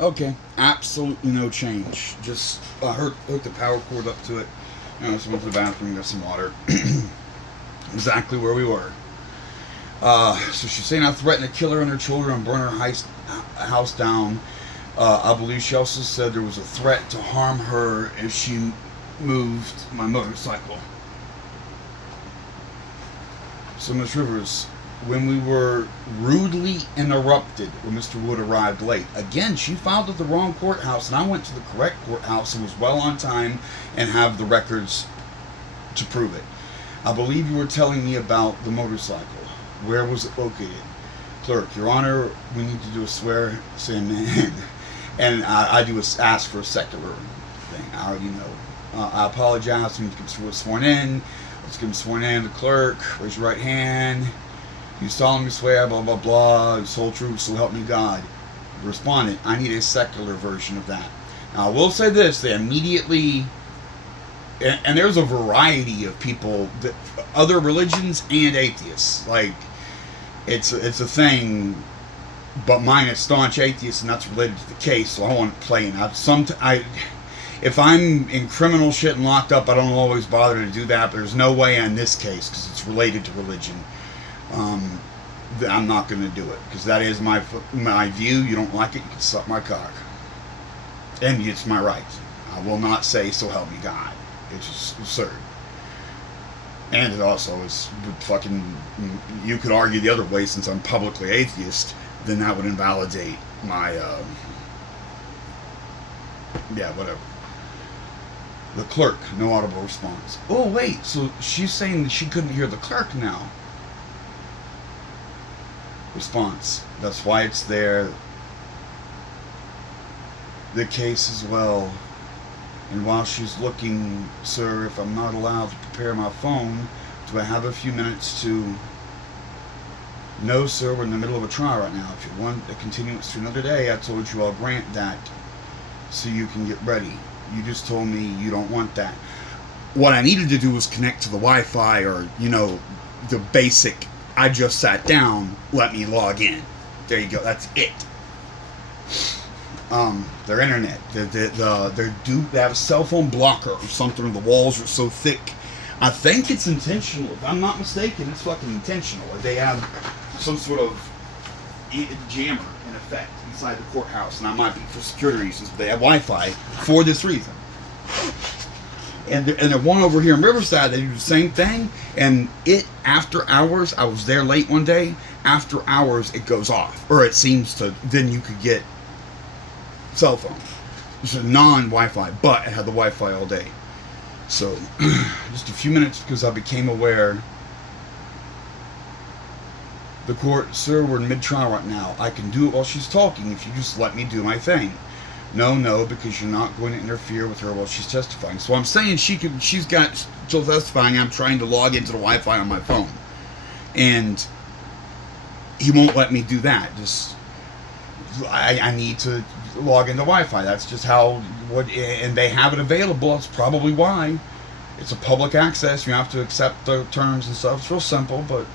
Okay, absolutely no change. Just hooked the power cord up to it. So went to the bathroom, got some water. Exactly where we were. So she's saying I threatened to kill her and her children and burn her house down. I believe she also said there was a threat to harm her if she moved my motorcycle. So, Ms. Rivers, when we were rudely interrupted when Mr. Wood arrived late, again, she filed at the wrong courthouse, and I went to the correct courthouse and was well on time and have the records to prove it. I believe you were telling me about the motorcycle. Where was it located? Clerk, Your Honor, we need to do a swear in, and I do ask for a secular thing. I already know. I apologize. We need to get sworn in. Let's get him sworn in. The clerk, raise your right hand. You solemnly swear, blah, blah, blah, sole truth, so help me God. Respondent, I need a secular version of that. Now, I will say this, they immediately, and there's a variety of people, that, other religions and atheists, like, it's a thing, but mine is staunch atheist, and that's related to the case, so I want to play in. If I'm in criminal shit and locked up, I don't always bother to do that, but there's no way in this case, because it's related to religion, I'm not going to do it, because that is my view. You don't like it, you can suck my cock. And it's my right. I will not say, so help me God. It's just absurd. And it also is fucking, you could argue the other way, since I'm publicly atheist, then that would invalidate my, yeah, whatever. The clerk, no audible response. Oh, wait, so she's saying that she couldn't hear the clerk now. Response, that's why it's there. The case as well. And while she's looking, sir, if I'm not allowed to prepare my phone, do I have a few minutes to... No, sir, we're in the middle of a trial right now. If you want a continuance to another day, I told you I'll grant that so you can get ready. You just told me you don't want that. What I needed to do was connect to the Wi-Fi, or, the basic, I just sat down, let me log in. There you go, that's it. Their internet, they have a cell phone blocker or something, the walls are so thick. I think it's intentional. If I'm not mistaken, it's fucking intentional. They have some sort of jammer, in effect, inside the courthouse, and that might be for security reasons, but they have Wi-Fi for this reason. And the one over here in Riverside, they do the same thing, and after hours, I was there late one day, after hours it goes off, or it seems to, then you could get cell phone. It's a non-Wi-Fi, but it had the Wi-Fi all day. So, just a few minutes, because I became aware. The court, sir, we're in mid-trial right now. I can do it while she's talking if you just let me do my thing. No, because you're not going to interfere with her while she's testifying. So I'm saying she's got still testifying. I'm trying to log into the Wi-Fi on my phone, and he won't let me do that. I need to log into Wi-Fi. That's just and they have it available. That's probably why. It's a public access. You have to accept the terms and stuff. It's real simple, but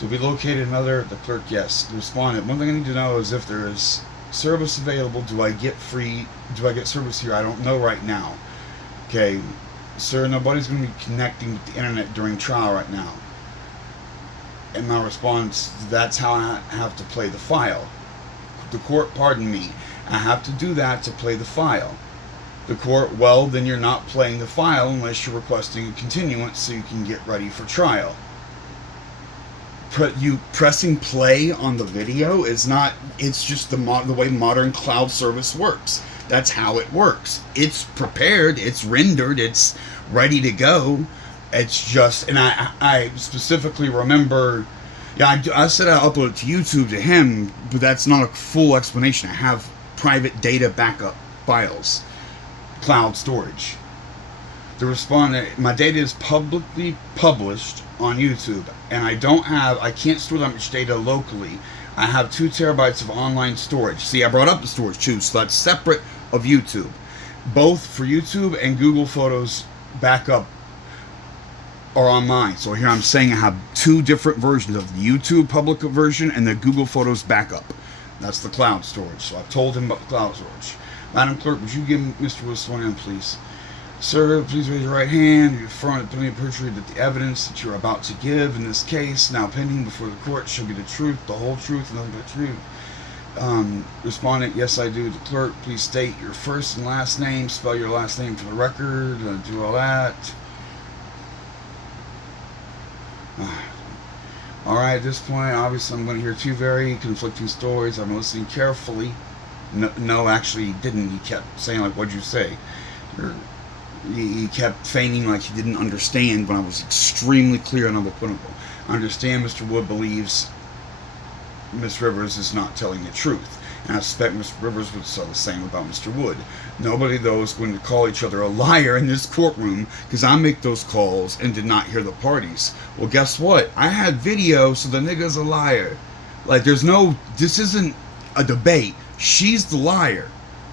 to be located another, the clerk, yes. The respondent, one thing I need to know is if there is service available, do I get service here? I don't know right now. Okay, sir, nobody's going to be connecting with the internet during trial right now. And my response, that's how I have to play the file. The court, pardon me, I have to do that to play the file. The court, well, then you're not playing the file unless you're requesting a continuance so you can get ready for trial. You pressing play on the video is not, it's just the way modern cloud service works. That's how it works. It's prepared, it's rendered, it's ready to go. It's just, and I specifically remember, I said I upload it to YouTube to him, but that's not a full explanation. I have private data backup files, cloud storage. The respondent, my data is publicly published on YouTube, and I can't store that much data locally. I have 2 terabytes of online storage. See, I brought up the storage too, so that's separate of YouTube. Both for YouTube and Google Photos backup are on mine. So here I'm saying I have 2 different versions of the YouTube public version and the Google Photos backup. That's the cloud storage. So I told him about the cloud storage. Madam Clerk, would you give Mr. Wood sworn in, please? Sir, please raise your right hand. You affirm the perjury that the evidence that you are about to give in this case, now pending before the court, shall be the truth, the whole truth, and nothing but the truth. Respondent, yes, I do. The clerk, please state your first and last name. Spell your last name for the record. Do all that. Alright, at this point, obviously I'm going to hear two very conflicting stories. I'm listening carefully. No, actually, he didn't. He kept saying, like, what'd you say? He kept feigning like he didn't understand when I was extremely clear and unequivocal. I understand Mr. Wood believes Ms. Rivers is not telling the truth. And I suspect Mr. Rivers would say the same about Mr. Wood. Nobody, though, is going to call each other a liar in this courtroom because I make those calls and did not hear the parties. Well, guess what? I had video, so the nigga's a liar. Like, this isn't a debate. She's the liar.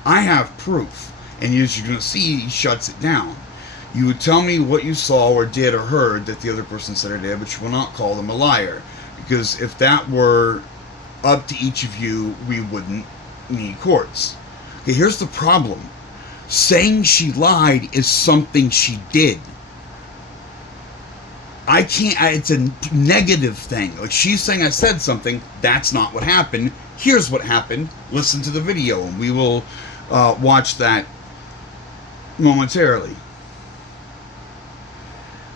I have proof. And as you're going to see, he shuts it down. You would tell me what you saw or did or heard that the other person said or did, but you will not call them a liar. Because if that were up to each of you, we wouldn't need courts. Okay, here's the problem. Saying she lied is something she did. I can't, it's a negative thing. Like, she's saying I said something, that's not what happened. Here's what happened. Listen to the video, and we will watch that momentarily.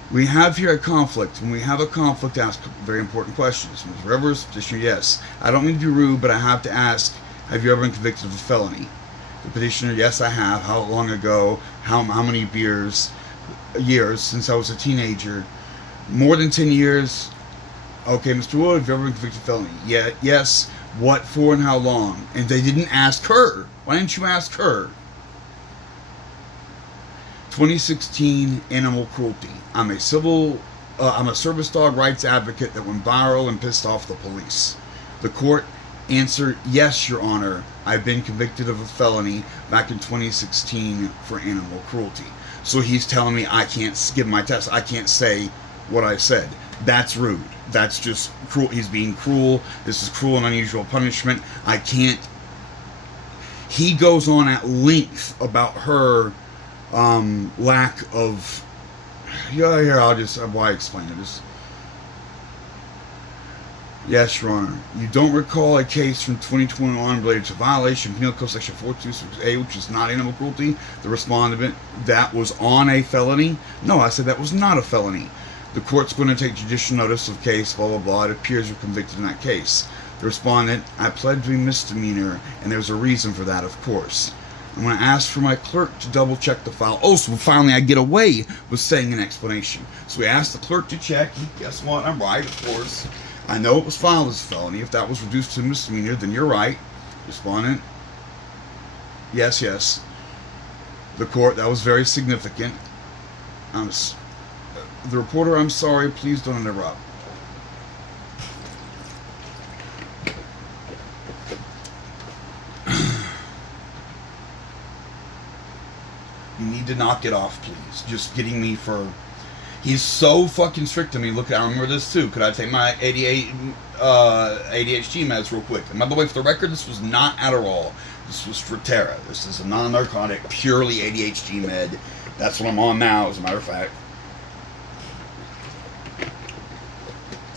We have here a conflict. When we have a conflict, ask very important questions. Ms. Rivers, petitioner, yes. I don't mean to be rude, but I have to ask, have you ever been convicted of a felony? The petitioner, yes, I have. How long ago? How many years since I was a teenager? More than 10 years. Okay, Mr. Wood, have you ever been convicted of a felony? Yeah, yes. What for and how long? And they didn't ask her. Why didn't you ask her? 2016 animal cruelty. I'm a service dog rights advocate that went viral and pissed off the police. The court answered, yes, Your Honor, I've been convicted of a felony back in 2016 for animal cruelty. So he's telling me I can't give my test. I can't say what I said. That's rude. That's just cruel. He's being cruel. This is cruel and unusual punishment. I can't. He goes on at length about her lack of. Yeah, here, why explain it? Yes, Your Honor. You don't recall a case from 2021 related to violation of Penal Code Section 426A, which is not animal cruelty? The respondent, that was on a felony? No, I said that was not a felony. The court's going to take judicial notice of case, blah, blah, blah. It appears you're convicted in that case. The respondent, I pled to a misdemeanor, and there's a reason for that, of course. I'm going to ask for my clerk to double check the file. Oh, so finally I get away with saying an explanation. So we asked the clerk to check. Guess what? I'm right, of course. I know it was filed as a felony. If that was reduced to a misdemeanor, then you're right. Respondent, yes, yes. The court, that was very significant. The reporter, I'm sorry, please don't interrupt. You need to knock it off, please. Just getting me for... He's so fucking strict to me. Look, I remember this too. Could I take my ADHD meds real quick? And by the way, for the record, this was not Adderall. This was Strattera. This is a non-narcotic, purely ADHD med. That's what I'm on now, as a matter of fact.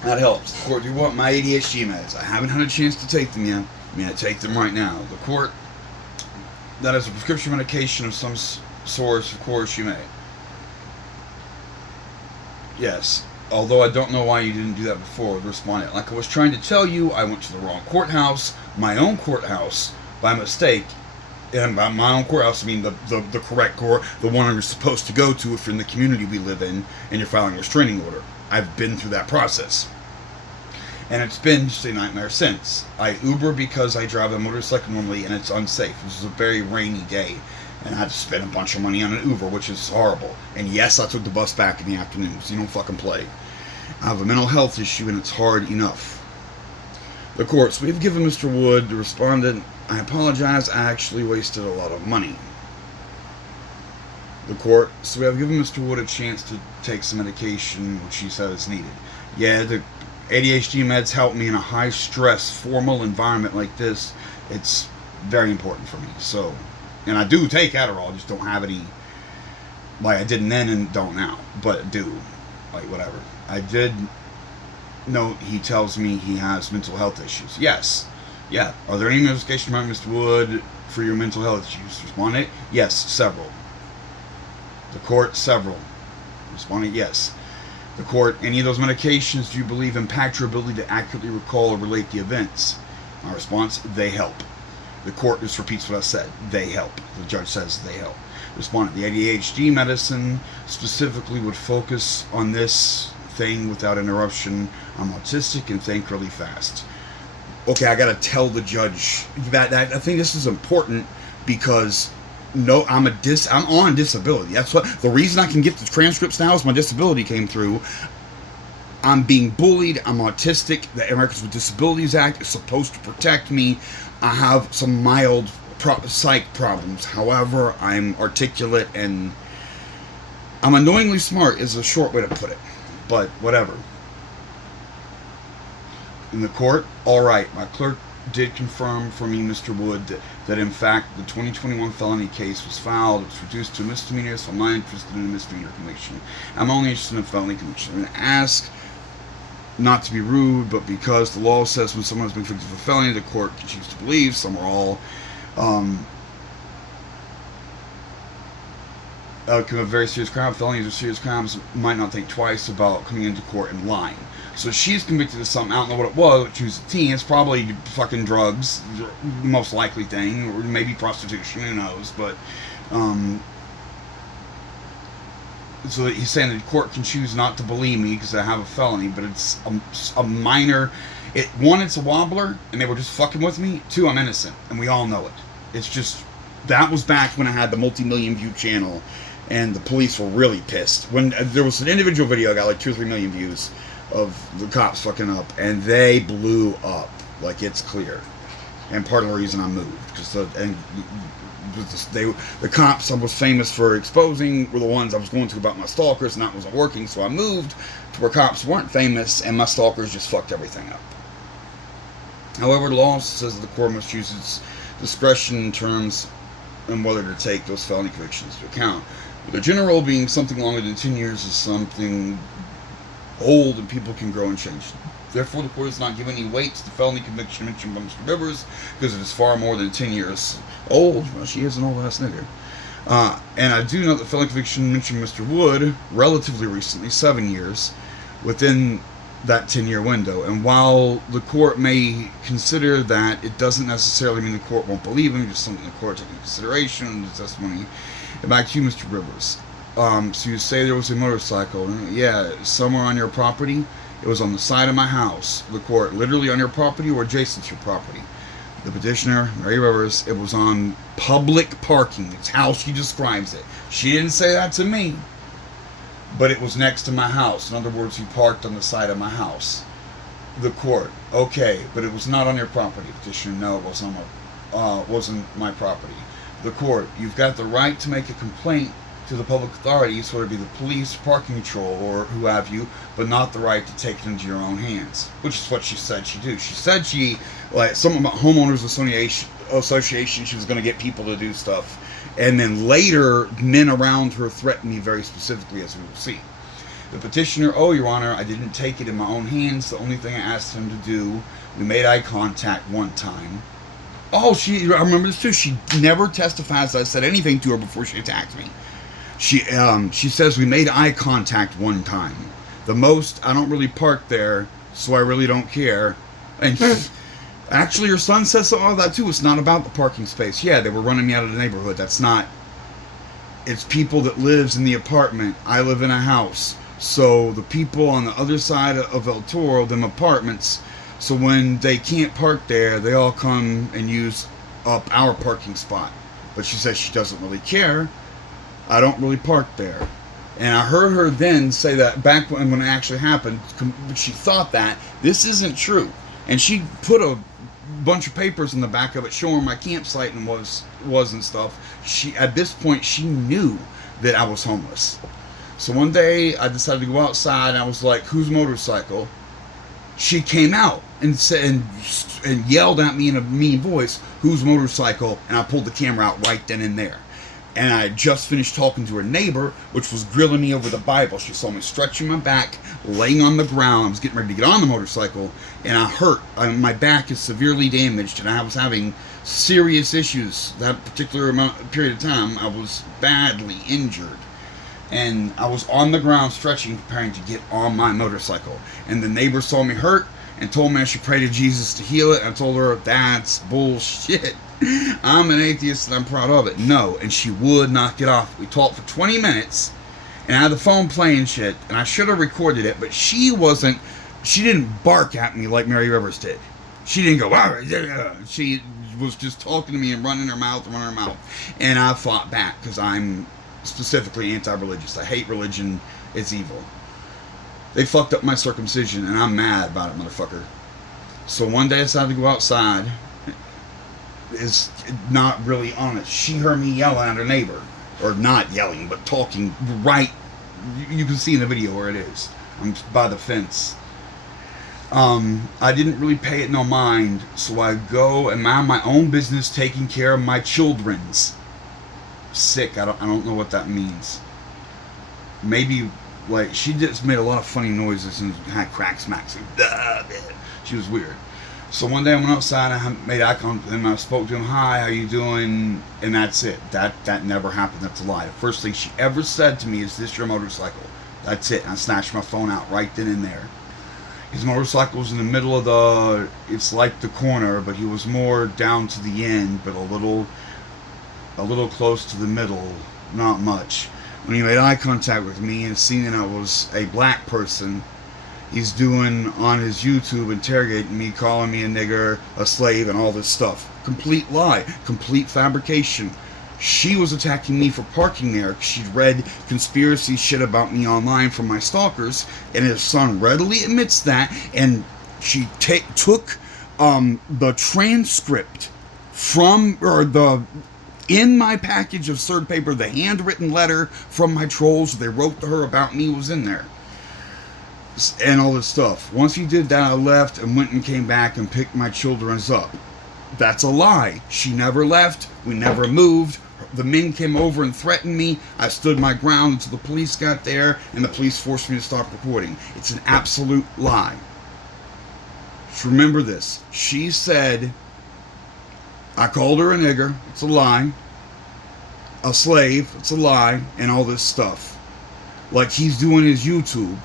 That helps. The court, do you want my ADHD meds? I haven't had a chance to take them yet. I'm going to take them right now. The court, that is a prescription medication of some source, of course you may. Yes, although I don't know why you didn't do that before, the respondent. Like I was trying to tell you, I went to the wrong courthouse, my own courthouse, by mistake. And by my own courthouse, I mean the correct court, the one you're supposed to go to if you're in the community we live in and you're filing a restraining order. I've been through that process. And it's been just a nightmare since. I Uber because I drive a motorcycle normally and it's unsafe. This was a very rainy day. And I had to spend a bunch of money on an Uber, which is horrible. And yes, I took the bus back in the afternoon, so you don't fucking play. I have a mental health issue and it's hard enough. The courts, we've given Mr. Wood, the respondent, I apologize, I actually wasted a lot of money. The court, so we have given Mr. Wood a chance to take some medication, which he said is needed. Yeah, the ADHD meds help me in a high-stress, formal environment like this. It's very important for me. So, and I do take Adderall, I just don't have any, like I didn't then and don't now, but do, like whatever. I did note he tells me he has mental health issues. Yes. Yeah. Are there any notifications about Mr. Wood for your mental health issues? Responded, yes, several. The court, several. Responded, yes. The court, any of those medications do you believe impact your ability to accurately recall or relate the events? My response, they help. The court just repeats what I said. They help. The judge says they help. Responded, the ADHD medicine specifically would focus on this thing without interruption. I'm autistic and think really fast. Okay, I gotta tell the judge that I think this is important because no, I'm on disability. That's what the reason I can get the transcripts now is my disability came through. I'm being bullied. I'm autistic. The Americans with Disabilities Act is supposed to protect me. I have some mild psych problems. However, I'm articulate and I'm annoyingly smart is a short way to put it. But whatever. In the court, all right, my clerk did confirm for me, Mr. Wood, that in fact the 2021 felony case was filed. It was reduced to a misdemeanor, so I'm not interested in a misdemeanor conviction. I'm only interested in a felony conviction. I'm going to ask not to be rude, but because the law says when someone has been convicted of a felony, the court can choose to believe. Some or all commit a very serious crime. Felonies or serious crimes might not think twice about coming into court and lying. So she's convicted of something. I don't know what it was, but she was a teen. It's probably fucking drugs, the most likely thing, or maybe prostitution. Who knows? But so he's saying that the court can choose not to believe me because I have a felony, but it's a minor. One, it's a wobbler, and they were just fucking with me. Two, I'm innocent, and we all know it. It's just that was back when I had the multi-million view channel, and the police were really pissed. When there was an individual video, got like 2 or 3 million views of the cops fucking up, and they blew up. Like, it's clear. And part of the reason I moved, because the cops I was famous for exposing were the ones I was going to about my stalkers, and that wasn't working, so I moved to where cops weren't famous, and my stalkers just fucked everything up. However, the law says the court must use its discretion in terms on whether to take those felony convictions into account. The general rule being something longer than 10 years is something old and people can grow and change. Therefore, the court has not given any weight to the felony conviction mentioned by Mr. Rivers because it is far more than 10 years old. Well, she is an old-ass nigger. And I do know the felony conviction mentioned Mr. Wood relatively recently, 7 years, within that 10-year window. And while the court may consider that, it doesn't necessarily mean the court won't believe him, just something the court takes into consideration, the testimony. And back to you, Mr. Rivers. So you say there was a motorcycle. Yeah, somewhere on your property. It was on the side of my house. The court, literally on your property or adjacent to your property. The petitioner, Mary Rivers, it was on public parking. It's how she describes it. She didn't say that to me. But it was next to my house. In other words, he parked on the side of my house. The court, okay, but it was not on your property. Petitioner, no, it wasn't my property. The court, you've got the right to make a complaint to the public authorities, whether it be the police, parking control, or who have you, but not the right to take it into your own hands, which is what she said she'd do. She said she, like, some of my homeowners association, she was going to get people to do stuff, and then later, men around her threatened me very specifically, as we will see. The petitioner, oh, Your Honor, I didn't take it in my own hands. The only thing I asked him to do, we made eye contact one time. Oh, I remember this too. She never testifies that I said anything to her before she attacked me. She says we made eye contact one time. The most, I don't really park there, so I really don't care. And actually, her son says something about that too. It's not about the parking space. Yeah, they were running me out of the neighborhood. That's not. It's people that lives in the apartment. I live in a house. So the people on the other side of El Toro, them apartments, so when they can't park there, they all come and use up our parking spot. But she says she doesn't really care. I don't really park there. And I heard her then say that back when it actually happened, but she thought that this isn't true. And she put a bunch of papers in the back of it showing my campsite and was and stuff. She, at this point, she knew that I was homeless. So one day I decided to go outside and I was like, whose motorcycle? she came out and said and yelled at me in a mean voice, "Whose motorcycle?" And I pulled the camera out right then and there. And I had just finished talking to her neighbor, which was grilling me over the Bible. She saw me stretching my back, laying on the ground. I was getting ready to get on the motorcycle, and I hurt. My back is severely damaged, and I was having serious issues that particular period of time. I was badly injured. And I was on the ground stretching, preparing to get on my motorcycle. And the neighbor saw me hurt and told me I should pray to Jesus to heal it. I told her, that's bullshit. I'm an atheist and I'm proud of it. No, and she would not get off. We talked for 20 minutes, and I had the phone playing shit, and I should have recorded it, but she didn't bark at me like Mary Rivers did. She didn't go, "Ah." She was just talking to me and running her mouth. And I fought back because I'm specifically anti-religious. I hate religion. It's evil. They fucked up my circumcision, and I'm mad about it, motherfucker. So one day I decided to go outside. Is not really honest. She heard me yelling at her neighbor. Or not yelling, but talking right. You can see in the video where it is. I'm by the fence. I didn't really pay it no mind, so I go and mind my own business taking care of my children's. Sick. I don't know what that means. Maybe, like, she just made a lot of funny noises and had crack smacks. She was weird. So one day I went outside and I made eye contact with him. I spoke to him, "Hi, how you doing?" And that's it. That never happened. That's a lie. The first thing she ever said to me is, "This your motorcycle?" That's it. And I snatched my phone out right then and there. His motorcycle was in the middle of it's like the corner, but he was more down to the end, but a little close to the middle, not much. When he made eye contact with me and seen that I was a black person, he's doing on his YouTube, interrogating me, calling me a nigger, a slave, and all this stuff. Complete lie. Complete fabrication. She was attacking me for parking there because she'd read conspiracy shit about me online from my stalkers, and his son readily admits that, and she took the transcript from, in my package of CERD paper, the handwritten letter from my trolls they wrote to her about me was in there. And all this stuff. Once he did that, I left and went and came back and picked my children up. That's a lie. She never left. We never moved. The men came over and threatened me. I stood my ground until the police got there, and the police forced me to stop recording. It's an absolute lie. Just remember this. She said, I called her a nigger. It's a lie. A slave. It's a lie. And all this stuff. Like he's doing his YouTube.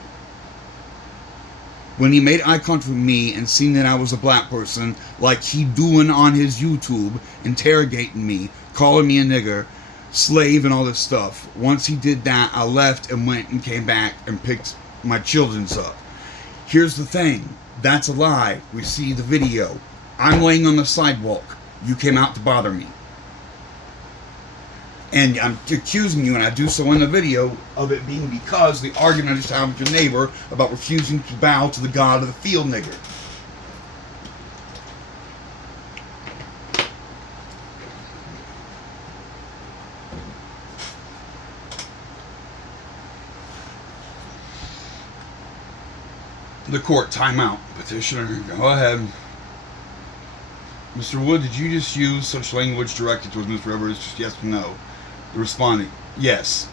When he made eye contact with me and seen that I was a black person, like he doing on his YouTube, interrogating me, calling me a nigger, slave, and all this stuff. Once he did that, I left and went and came back and picked my children's up. Here's the thing. That's a lie. We see the video. I'm laying on the sidewalk. You came out to bother me. And I'm accusing you, and I do so in the video, of it being because the argument I just had with your neighbor about refusing to bow to the God of the field nigger. The court, timeout. Petitioner, go ahead. Mr. Wood, did you just use such language directed towards Ms. Rivers? Just yes or no? Responding, yes.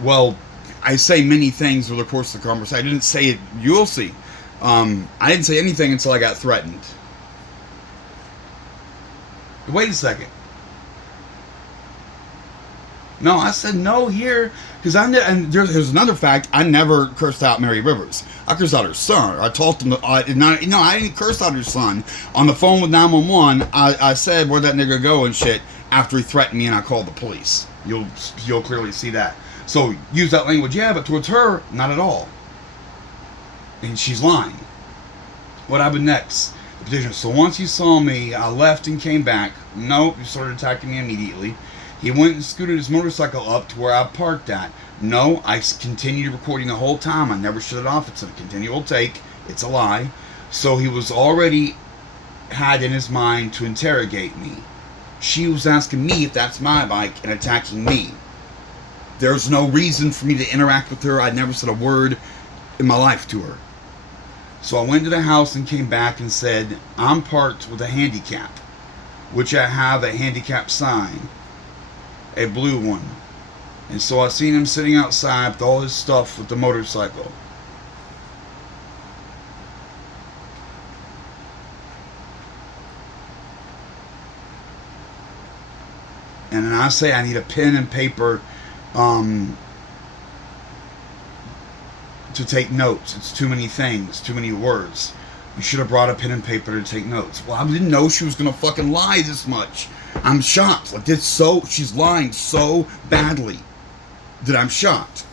Well, I say many things over the course of the conversation. I didn't say it. You'll see. I didn't say anything until I got threatened. Wait a second. No, I said no here because and there's another fact. I never cursed out Mary Rivers. I cursed out her son. I talked to him. I didn't curse out her son on the phone with 911. I said where'd that nigga go and shit after he threatened me, and I called the police. You'll clearly see that. So use that language, yeah, but towards her, not at all. And she's lying. What happened next? The petitioner. So once he saw me, I left and came back. Nope, he started attacking me immediately. He went and scooted his motorcycle up to where I parked at. No, I continued recording the whole time. I never shut it off. It's a continual take. It's a lie. So he was already had in his mind to interrogate me. She was asking me if that's my bike and attacking me. There's no reason for me to interact with her. I never said a word in my life to her. So I went to the house and came back and said, I'm parked with a handicap, which I have a handicap sign, a blue one. And so I seen him sitting outside with all his stuff with the motorcycle. And then I say I need a pen and paper to take notes. It's too many things, too many words. You should have brought a pen and paper to take notes. Well, I didn't know she was going to fucking lie this much. I'm shocked. Like, she's lying so badly that I'm shocked.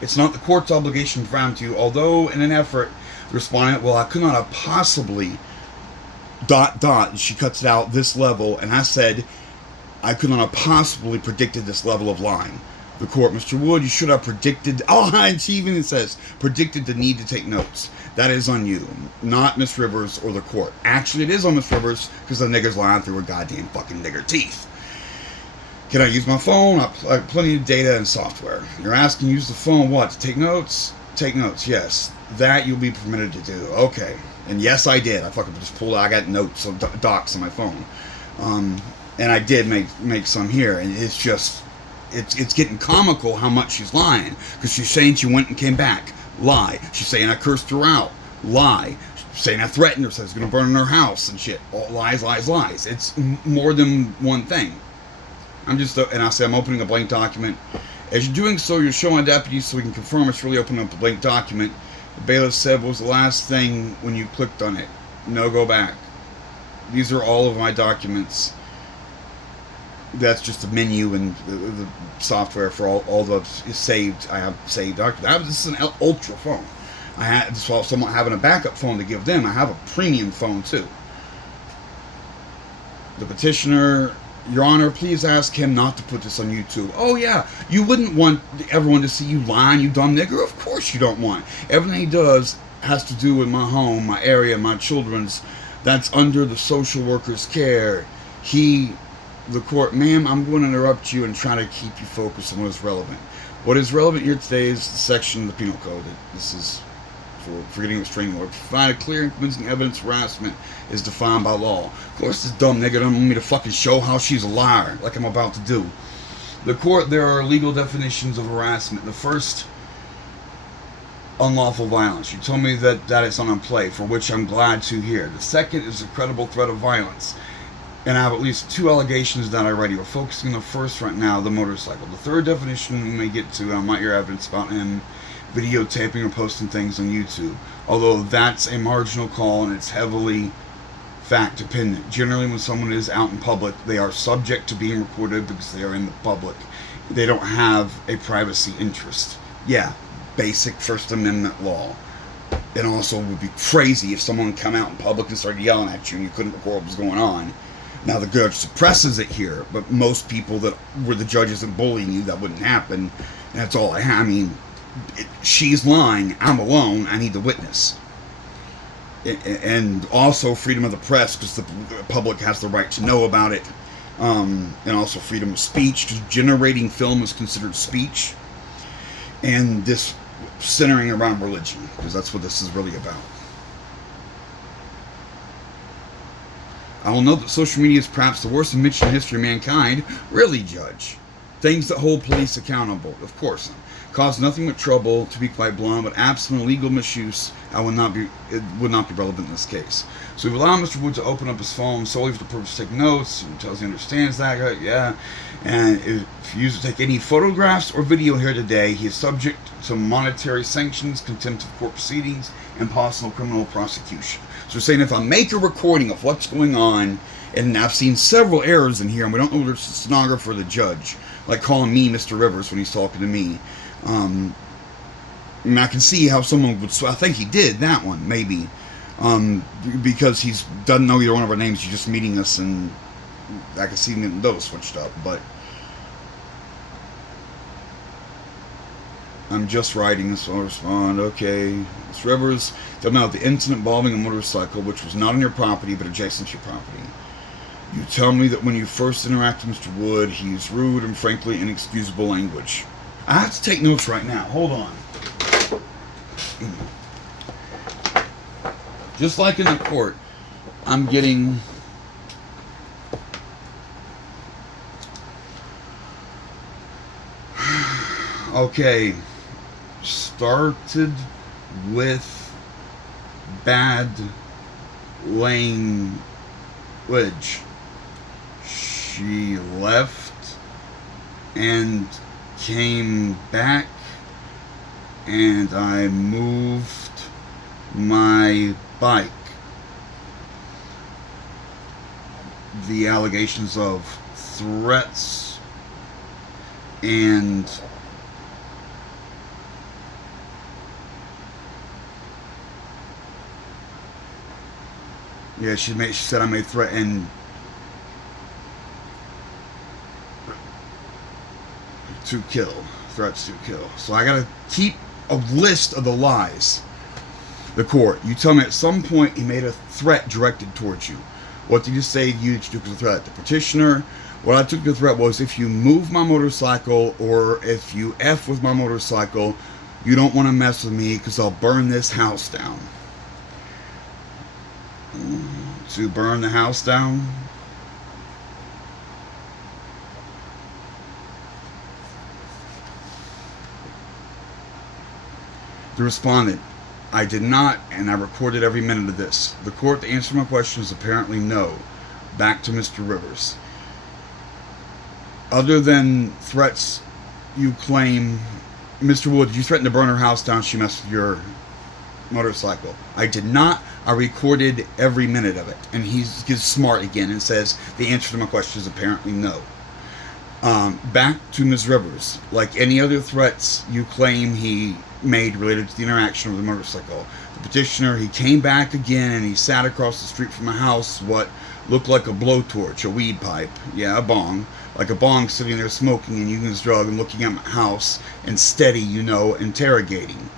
It's not the court's obligation to frown to you, although in an effort, the respondent, well, I could not have possibly ... and she cuts it out this level, and I said, I could not have possibly predicted this level of lying. The court, Mr. Wood, you should have predicted, and she even says, predicted the need to take notes. That is on you, not Miss Rivers or the court. Actually, it is on Miss Rivers, because the nigger's lying through her goddamn fucking nigger teeth. Can I use my phone? I have plenty of data and software. You're asking, use the phone, what, to take notes? Take notes, yes. That you'll be permitted to do. Okay. And yes, I did. I fucking just pulled out, I got notes of docs on my phone. And I did make some here, and it's just, it's getting comical how much she's lying, because she's saying she went and came back, lie. She's saying I cursed her out, lie. She's saying I threatened her, says it's gonna burn in her house and shit. All lies, lies, lies. It's more than one thing. And I say I'm opening a blank document. As you're doing so, you're showing deputies so we can confirm it's really opening up a blank document. The bailiff said, what was the last thing when you clicked on it? No, go back. These are all of my documents. That's just the menu and the software for all the saved. I have saved documents. This is an ultra phone. I had someone having a backup phone to give them. I have a premium phone too. The petitioner, Your Honor, please ask him not to put this on YouTube. Oh yeah, you wouldn't want everyone to see you lying, you dumb nigger. Of course you don't want. Everything he does has to do with my home, my area, my children's. That's under the social worker's care. The court, ma'am, I'm going to interrupt you and try to keep you focused on what is relevant. What is relevant here today is the section of the penal code. This is for forgetting restraining order. Provide clear and convincing evidence harassment is defined by law. Of course, this dumb nigga don't want me to fucking show how she's a liar, like I'm about to do. The court, there are legal definitions of harassment. The first, unlawful violence. You told me that it's on play, for which I'm glad to hear. The second is a credible threat of violence. And I have at least 2 allegations that I ready. We're focusing on the first right now, the motorcycle. The third definition we may get to, I might hear evidence about him videotaping or posting things on YouTube. Although that's a marginal call and it's heavily fact dependent. Generally, when someone is out in public, they are subject to being recorded because they are in the public. They don't have a privacy interest. Yeah, basic First Amendment law. It also would be crazy if someone come out in public and started yelling at you and you couldn't record what was going on. Now the judge suppresses it here, but most people that were the judges and bullying you, that wouldn't happen. And that's all I have. I mean, she's lying. I'm alone. I need the witness. And also freedom of the press, because the public has the right to know about it. And also freedom of speech, because generating film is considered speech. And this centering around religion, because that's what this is really about. I will note that social media is perhaps the worst invention in the history of mankind. Really, Judge? Things that hold police accountable. Of course. Cause nothing but trouble, to be quite blunt, but absent illegal misuse, it would not be relevant in this case. So we've allowed Mr. Wood to open up his phone solely for the purpose of taking notes. He tells he understands that, yeah. And if you use to take any photographs or video here today, he is subject to monetary sanctions, contempt of court proceedings, and possible criminal prosecution. So we're saying if I make a recording of what's going on, and I've seen several errors in here, and we don't know whether it's the stenographer or the judge, like calling me Mr. Rivers when he's talking to me. And I can see how someone would, I think he did that one, maybe, because he doesn't know either one of our names, he's just meeting us, and I can see those switched up, but I'm just writing, so I'll respond. Okay, Ms. Rivers, tell me about the incident involving a motorcycle which was not on your property but adjacent to your property. You tell me that when you first interact with Mr. Wood, he's rude and frankly inexcusable language. I have to take notes right now. Hold on. Just like in the court, I'm getting... Okay. Started with bad language. She left and came back, and I moved my bike. The allegations of threats and yeah, she said I may threaten to kill, threats to kill. So I gotta keep a list of the lies. The court, you tell me at some point he made a threat directed towards you. What did you say you took as a threat? The petitioner, what I took the threat was, if you move my motorcycle or if you F with my motorcycle, you don't want to mess with me because I'll burn this house down. To burn the house down? The respondent, I did not, and I recorded every minute of this. The court, the answer to my question is apparently no. Back to Mr. Rivers. Other than threats, you claim, Mr. Wood, did you threaten to burn her house down? She messed with your motorcycle. I did not. I recorded every minute of it. And he gets smart again and says the answer to my question is apparently no. Back to Ms. Rivers. Like any other threats you claim he made related to the interaction with the motorcycle. The petitioner, he came back again and he sat across the street from my house, what looked like a blowtorch, a weed pipe, yeah, a bong, like a bong, sitting there smoking and using his drug and looking at my house and steady, you know, interrogating.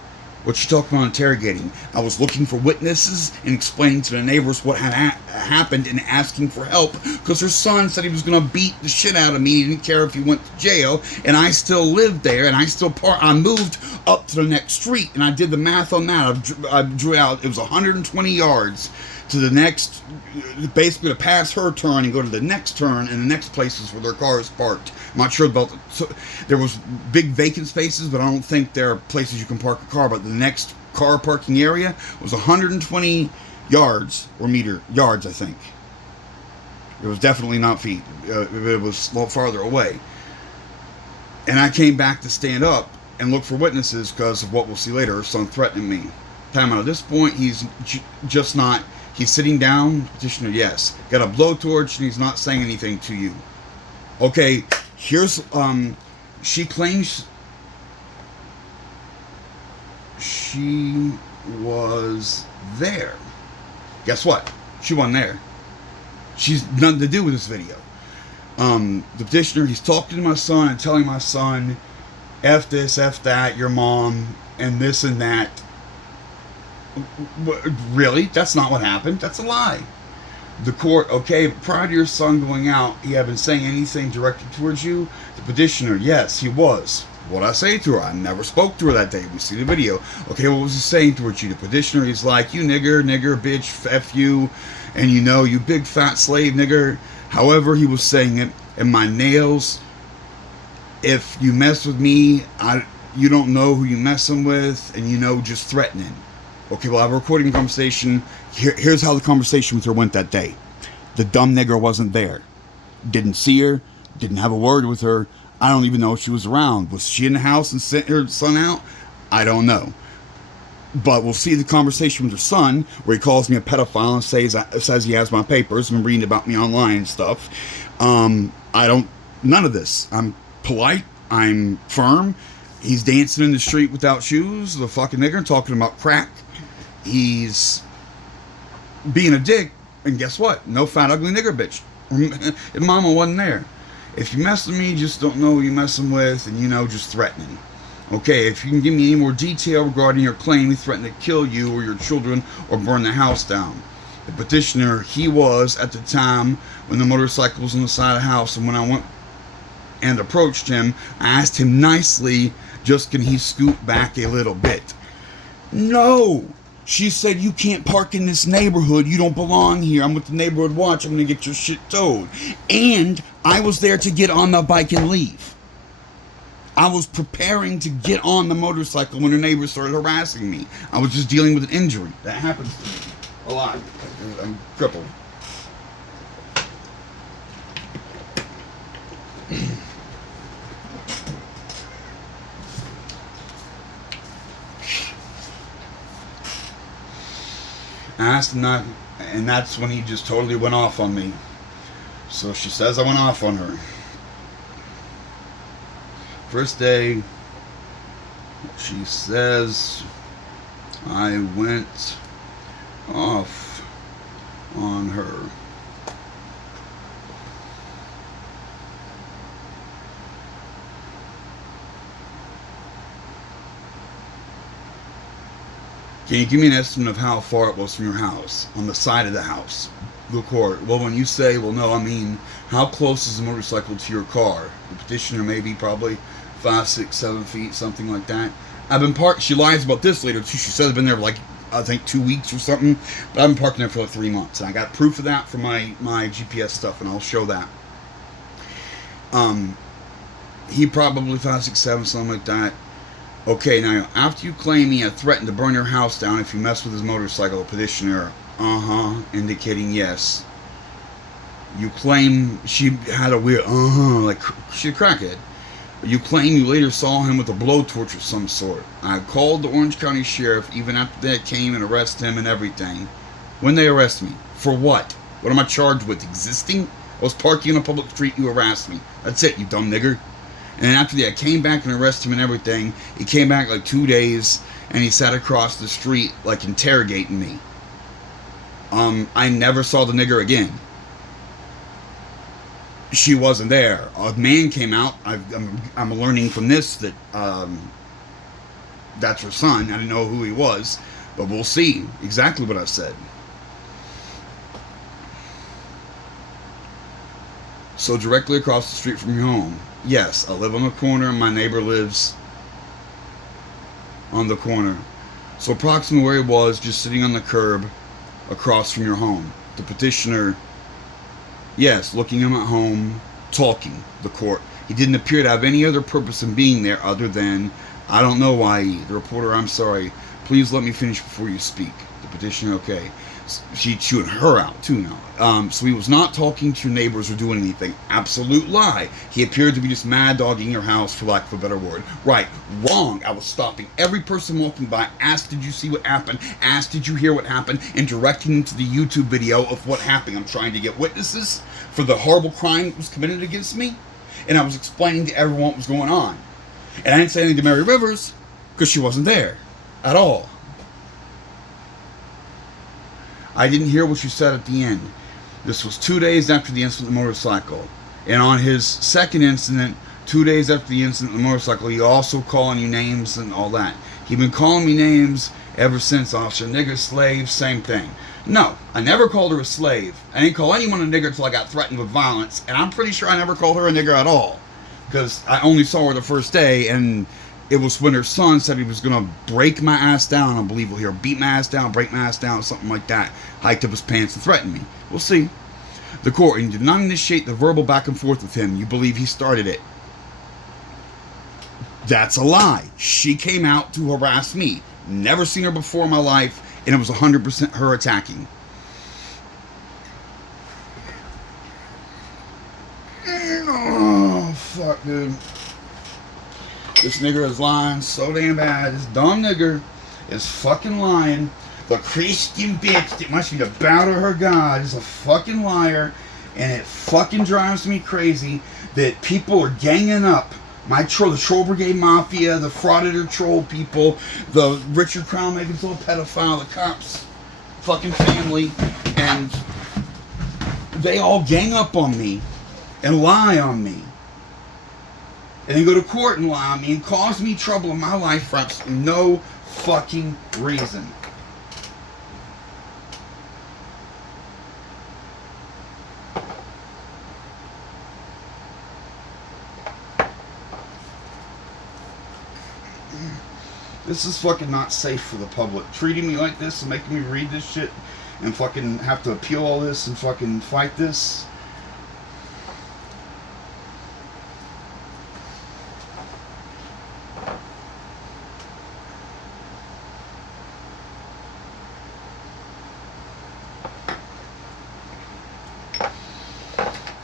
What you talking about interrogating? I was looking for witnesses and explaining to the neighbors what had happened and asking for help because her son said he was going to beat the shit out of me. He didn't care if he went to jail, and I still lived there, and I moved up to the next street, and I did the math on that. I drew out, it was 120 yards to the next, basically to pass her turn and go to the next turn, and the next places where their car is parked. I'm not sure about there was big vacant spaces, but I don't think there are places you can park a car. But the next car parking area was 120 yards or yards, I think. It was definitely not feet. It was a little farther away. And I came back to stand up and look for witnesses because of what we'll see later. Her son threatening me. Time out. At this point, he's just not. He's sitting down. Petitioner, yes. Got a blowtorch and he's not saying anything to you. Okay, here's, she claims she was there. Guess what? She wasn't there. She's nothing to do with this video. The petitioner, he's talking to my son and telling my son, F this, F that, your mom, and this and that. Really? That's not what happened. That's a lie. The court, okay, prior to your son going out, he had been saying anything directed towards you? The petitioner, yes, he was. What I say to her? I never spoke to her that day. We see the video. Okay, what was he saying towards you? The petitioner, he's like, you nigger, bitch, F you, and you know, you big fat slave nigger. However he was saying it, and my nails, if you mess with me, you don't know who you messing with, and you know, just threatening. Okay, well, I have a recording conversation. Here's how the conversation with her went that day. The dumb nigger wasn't there. Didn't see her. Didn't have a word with her. I don't even know if she was around. Was she in the house and sent her son out? I don't know. But we'll see the conversation with her son, where he calls me a pedophile and says he has my papers and reading about me online and stuff. None of this. I'm polite. I'm firm. He's dancing in the street without shoes, the fucking nigger, talking about crack. He's being a dick, and guess what? No fat, ugly nigger bitch. And mama wasn't there. If you mess with me, just don't know who you're messing with, and you know, just threatening. Okay, if you can give me any more detail regarding your claim he threatened to kill you or your children or burn the house down. The petitioner, he was at the time when the motorcycle was on the side of the house, and when I went and approached him, I asked him nicely, just can he scoot back a little bit? No! She said, you can't park in this neighborhood. You don't belong here. I'm with the neighborhood watch. I'm going to get your shit towed. And I was there to get on the bike and leave. I was preparing to get on the motorcycle when her neighbors started harassing me. I was just dealing with an injury. That happens to me a lot. I'm crippled. I asked him not, and that's when he just totally went off on me. So she says I went off on her. First day, she says I went off on her. Can you give me an estimate of how far it was from your house? On the side of the house. The court. Well, when you say, well, no, I mean, how close is the motorcycle to your car? The petitioner maybe probably 5, 6, 7 feet, something like that. I've been parked. She lies about this later too. She says I've been there for like, I think 2 weeks or something. But I've been parking there for like 3 months. And I got proof of that from my GPS stuff, and I'll show that. He probably 5, 6, 7, something like that. Okay, now, after you claim he had threatened to burn your house down if you mess with his motorcycle, petitioner, indicating yes. You claim she had a weird, like she's a crackhead. You claim you later saw him with a blowtorch of some sort. I called the Orange County Sheriff even after they came and arrested him and everything. When they arrest me? For what? What am I charged with? Existing? I was parking on a public street, you harassed me. That's it, you dumb nigger. And after that, I came back and arrested him and everything. He came back like 2 days, and he sat across the street, like, interrogating me. I never saw the nigger again. She wasn't there. A man came out. I'm learning from this that that's her son. I didn't know who he was, but we'll see exactly what I said. So directly across the street from your home. Yes, I live on the corner and my neighbor lives on the corner. So approximately where he was, just sitting on the curb across from your home. The petitioner, yes, looking him at home, talking, the court. He didn't appear to have any other purpose in being there other than, I don't know why. The reporter, I'm sorry, please let me finish before you speak. The petitioner, okay. She chewing her out too now. So he was not talking to your neighbors or doing anything. Absolute lie. He appeared to be just mad dogging your house, for lack of a better word. Right. Wrong. I was stopping every person walking by, asked, did you see what happened? Asked, did you hear what happened? And directing them to the YouTube video of what happened. I'm trying to get witnesses for the horrible crime that was committed against me. And I was explaining to everyone what was going on. And I didn't say anything to Mary Rivers because she wasn't there at all. I didn't hear what you said at the end. This was 2 days after the incident of the motorcycle. And on his second incident, 2 days after the incident of the motorcycle, he also calling you names and all that. He'd been calling me names ever since, officer. Nigger, slave, same thing. No, I never called her a slave. I didn't call anyone a nigger until I got threatened with violence. And I'm pretty sure I never called her a nigger at all. Because I only saw her the first day, and it was when her son said he was going to break my ass down, I believe we'll hear, beat my ass down, break my ass down, something like that. Hiked up his pants and threatened me. We'll see. The court, and you did not initiate the verbal back and forth with him. You believe he started it. That's a lie. She came out to harass me. Never seen her before in my life, and it was 100% her attacking. Oh, fuck, dude. This nigger is lying so damn bad. This dumb nigger is fucking lying. The Christian bitch that wants me to bow to her God is a fucking liar. And it fucking drives me crazy that people are ganging up. The Troll Brigade Mafia, the frauditor troll people, the Richard Crown making a pedophile, the cops, fucking family. And they all gang up on me and lie on me. And then go to court and lie on me and cause me trouble in my life for no fucking reason. This is fucking not safe for the public. Treating me like this and making me read this shit and fucking have to appeal all this and fucking fight this.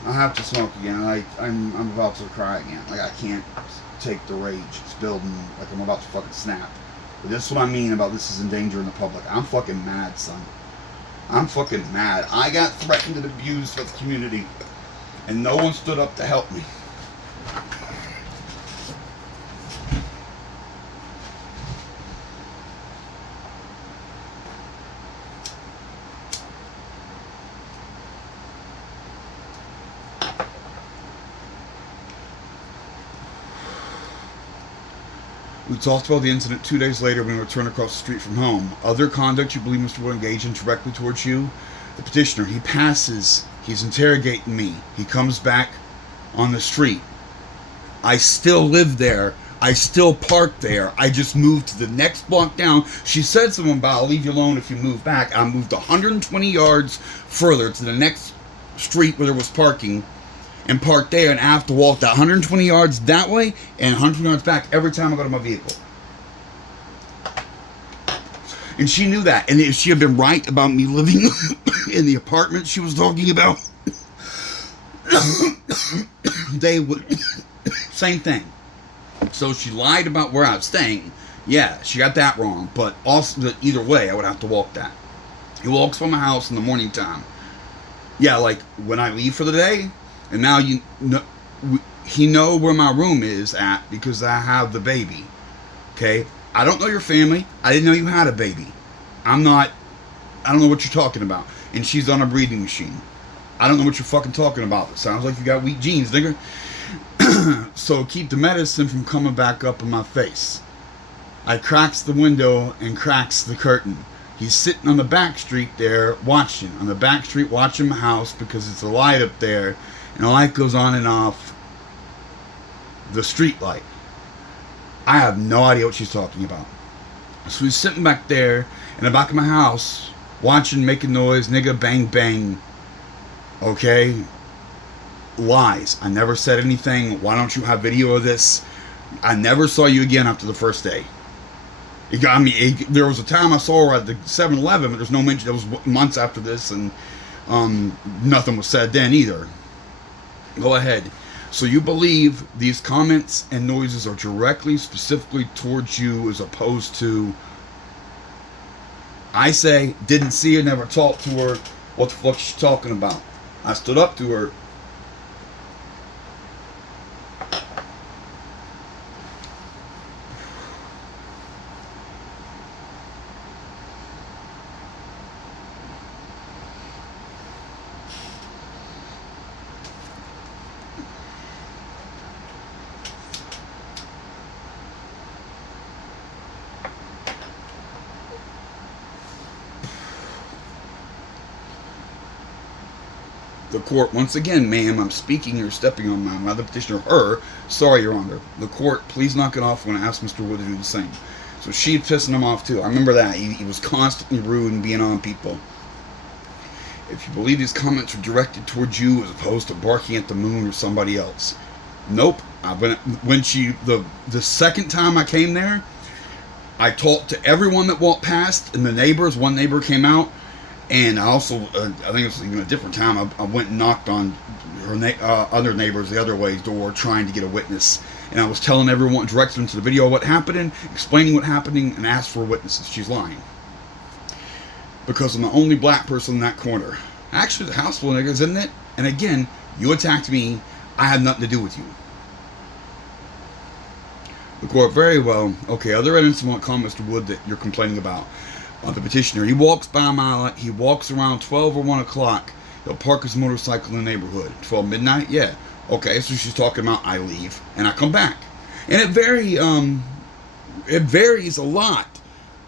I have to smoke again. I'm about to cry again. Like, I can't take the rage. It's building. Like, I'm about to fucking snap. But this is what I mean about this is endangering the public. I'm fucking mad, son. I'm fucking mad. I got threatened and abused by the community, and no one stood up to help me. We talked about the incident 2 days later when we returned across the street from home. Other conduct you believe Mr. Wood engaged in directly towards you? The petitioner, he passes. He's interrogating me. He comes back on the street. I still live there. I still park there. I just moved to the next block down. She said something about, I'll leave you alone if you move back. I moved 120 yards further to the next street where there was parking and parked there, and I have to walk that 120 yards that way and 120 yards back every time I go to my vehicle. And she knew that. And if she had been right about me living in the apartment she was talking about, they would, same thing. So she lied about where I was staying. Yeah, she got that wrong. But also, either way, I would have to walk that. He walks from my house in the morning time. Yeah, like when I leave for the day. And now you know, he know where my room is at because I have the baby. Okay? I don't know your family. I didn't know you had a baby. I don't know what you're talking about. And she's on a breathing machine. I don't know what you're fucking talking about. It sounds like you got weak genes, nigga. So keep the medicine from coming back up in my face. I cracks the window and cracks the curtain. He's sitting on the back street there watching. On the back street watching my house because it's a light up there. And the light goes on and off the street light. I have no idea what she's talking about. So he's sitting back there in the back of my house, watching, making noise, nigga, bang, bang. Okay? Lies. I never said anything. Why don't you have video of this? I never saw you again after the first day. There was a time I saw her at the 7-Eleven, but there's no mention. That was months after this, and nothing was said then either. Go ahead. So you believe these comments and noises are directly, specifically towards you as opposed to, I say, didn't see her, never talked to her, what the fuck is she talking about? I stood up to her. The court, once again, ma'am, I'm speaking, you're stepping on my mother petitioner, her. Sorry, Your Honor. The court, please knock it off when I ask Mr. Wood to do the same. So she's pissing him off too. I remember that. He was constantly rude and being on people. If you believe these comments are directed towards you as opposed to barking at the moon or somebody else. Nope. The second time I came there, I talked to everyone that walked past and the neighbors. One neighbor came out. And I also, I think it was even a different time, I went and knocked on her other neighbors the other way's door trying to get a witness. And I was telling everyone, directing them to the video of what happened, explaining what happened, and asked for witnesses. She's lying. Because I'm the only black person in that corner. Actually, the house full of niggas, isn't it? And again, you attacked me. I had nothing to do with you. The court, very well. Okay, other evidence of what Mr. Wood that you're complaining about. The petitioner, he walks around 12 or 1 o'clock. He'll park his motorcycle in the neighborhood. 12 midnight? Yeah. Okay, so she's talking about I leave and I come back. And it varies a lot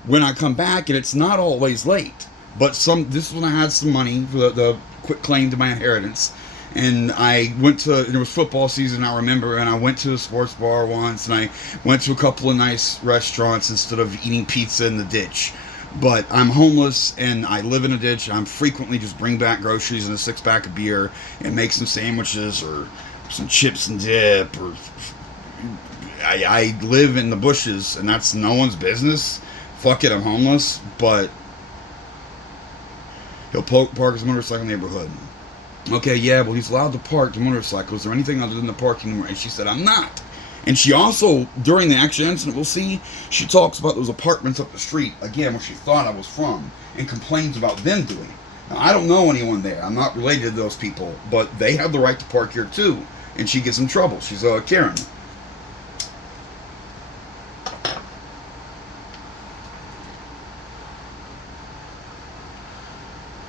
when I come back, and it's not always late. But this is when I had some money for the quick claim to my inheritance. And I went to, it was football season, I remember, and I went to a sports bar once, and I went to a couple of nice restaurants instead of eating pizza in the ditch. But I'm homeless, and I live in a ditch. I'm frequently just bring back groceries and a 6-pack of beer and make some sandwiches or some chips and dip. Or I live in the bushes, and that's no one's business. Fuck it, I'm homeless, but he'll park his motorcycle in the neighborhood. Okay, yeah, well, he's allowed to park the motorcycle. Is there anything other than the parking? And she said, I'm not. And she also, during the actual incident, we'll see, she talks about those apartments up the street, again, where she thought I was from, and complains about them doing it. Now, I don't know anyone there. I'm not related to those people, but they have the right to park here, too. And she gets in trouble. She's Karen.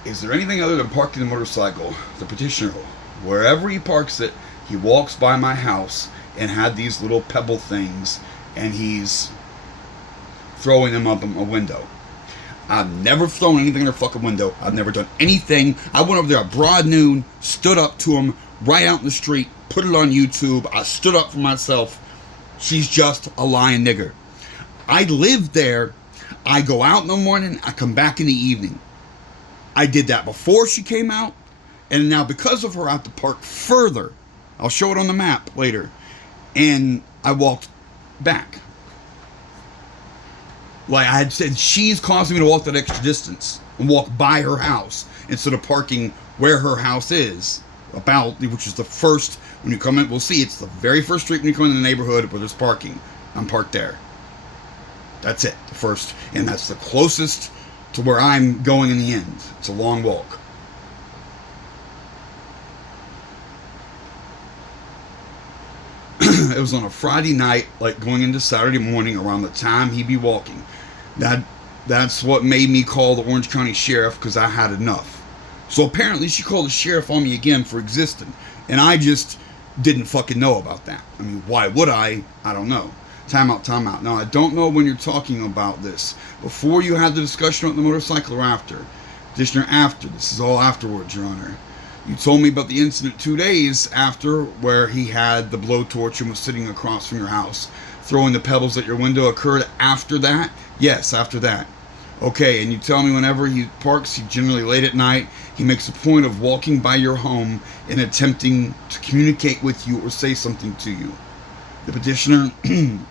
Is there anything other than parking the motorcycle? The petitioner, wherever he parks it, he walks by my house and had these little pebble things, and he's throwing them up in my window. I've never thrown anything in her fucking window. I've never done anything. I went over there at broad noon, stood up to him, right out in the street, put it on YouTube. I stood up for myself. She's just a lying nigger. I live there. I go out in the morning. I come back in the evening. I did that before she came out, and now because of her, I have to park further. I'll show it on the map later. And I walked back. Like I had said, she's causing me to walk that extra distance and walk by her house instead of parking where her house is, which is the first, when you come in, we'll see, it's the very first street when you come in the neighborhood where there's parking. I'm parked there. That's it, the first, and that's the closest to where I'm going in the end. It's a long walk. It was on a Friday night, like going into Saturday morning around the time he'd be walking. That's what made me call the Orange County Sheriff, because I had enough. So apparently she called the sheriff on me again for existing. And I just didn't fucking know about that. I mean, why would I? I don't know. Time out. Now, I don't know when you're talking about this. Before you had the discussion on the motorcycle or after? Petitioner, after. This is all afterwards, Your Honor. You told me about the incident 2 days after, where he had the blowtorch and was sitting across from your house, throwing the pebbles at your window. Occurred after that? Yes, after that. Okay, and you tell me whenever he parks, he generally late at night, he makes a point of walking by your home and attempting to communicate with you or say something to you. The petitioner,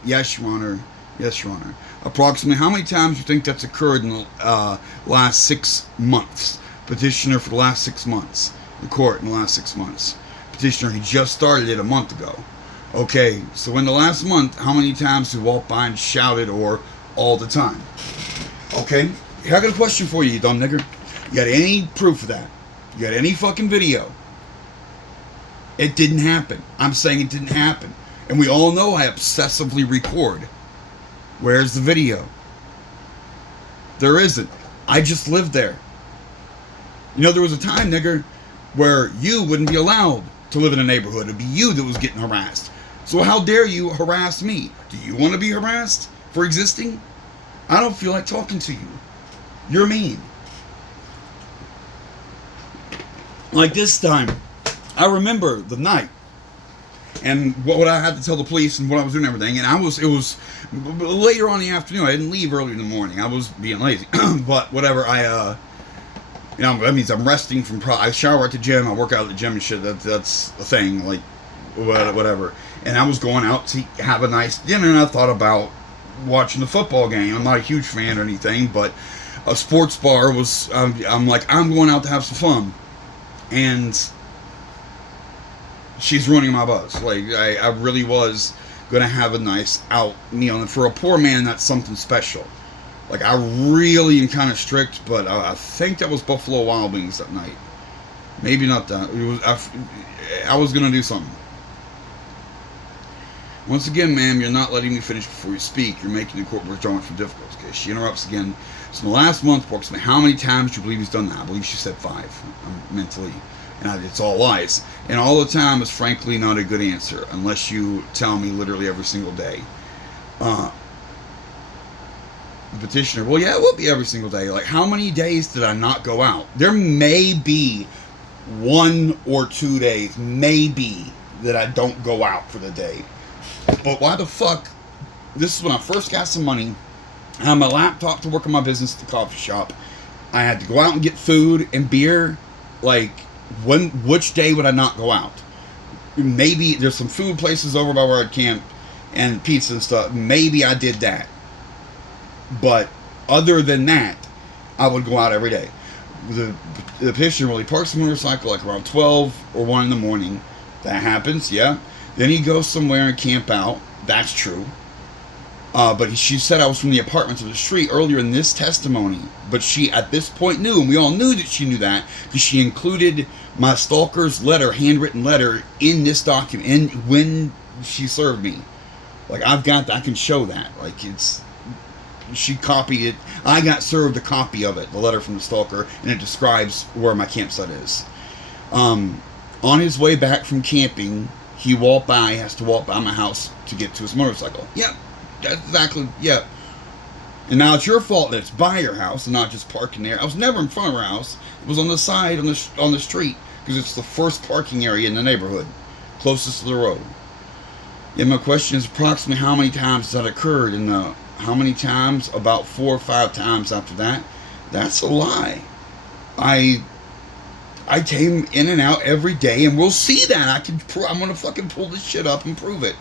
yes, Your Honor. Yes, Your Honor. Approximately how many times do you think that's occurred in the last 6 months? Petitioner, for the last 6 months. The court in the last 6 months. Petitioner, he just started it a month ago. Okay, so in the last month, how many times did you walk by and shouted, or all the time? Okay, I got a question for you, you dumb nigger. You got any proof of that? You got any fucking video? It didn't happen. I'm saying it didn't happen. And we all know I obsessively record. Where's the video? There isn't. I just lived there. You know, there was a time, nigger, where you wouldn't be allowed to live in a neighborhood. It'd be you that was getting harassed. So how dare you harass me? Do you want to be harassed for existing? I don't feel like talking to you. You're mean. Like this time, I remember the night and what I had to tell the police and what I was doing and everything. And it was later on in the afternoon. I didn't leave early in the morning. I was being lazy. But whatever, that means I'm resting from, I shower at the gym, I work out at the gym and shit. That's a thing, like, whatever. And I was going out to have a nice dinner, and I thought about watching the football game. I'm not a huge fan or anything, but a sports bar was, I'm like, I'm going out to have some fun. And she's ruining my buzz. Like, I really was going to have a nice out meal. And for a poor man, that's something special. Like, I really am kind of strict, but I think that was Buffalo Wild Wings that night. Maybe not that. It was, I was going to do something. Once again, ma'am, you're not letting me finish before you speak. You're making the court work so much more difficult. Okay, she interrupts again. So in the last month, approximately, how many times do you believe he's done that? I believe she said 5, mentally. And it's all lies. And all the time is frankly not a good answer, unless you tell me literally every single day. The petitioner, well, yeah, it will be every single day. Like, how many days did I not go out? There may be 1 or 2 days, maybe, that I don't go out for the day. But why the fuck? This is when I first got some money. I had my laptop to work on my business at the coffee shop. I had to go out and get food and beer. Like, which day would I not go out? Maybe there's some food places over by where I'd camp and pizza and stuff. Maybe I did that. But other than that, I would go out every day. The petitioner really parks the motorcycle like around 12 or 1 in the morning. That happens, yeah. Then he goes somewhere and camp out. That's true. But she said I was from the apartments of the street earlier in this testimony. But she, at this point, knew, and we all knew that she knew that, because she included my stalker's letter, handwritten letter, in this document, and when she served me. Like, I've got that, I can show that. Like, it's, she copied it. I got served a copy of it, the letter from the stalker, and it describes where my campsite is. On his way back from camping, he has to walk by my house to get to his motorcycle. Yep. That's exactly, yeah. And now it's your fault that it's by your house and not just parking there. I was never in front of our house. It was on the side, on the street, because it's the first parking area in the neighborhood, closest to the road. And my question is approximately how many times that occurred, and how many times? About 4 or 5 times after that. That's a lie. I came in and out every day, and we'll see that. I'm gonna fucking pull this shit up and prove it.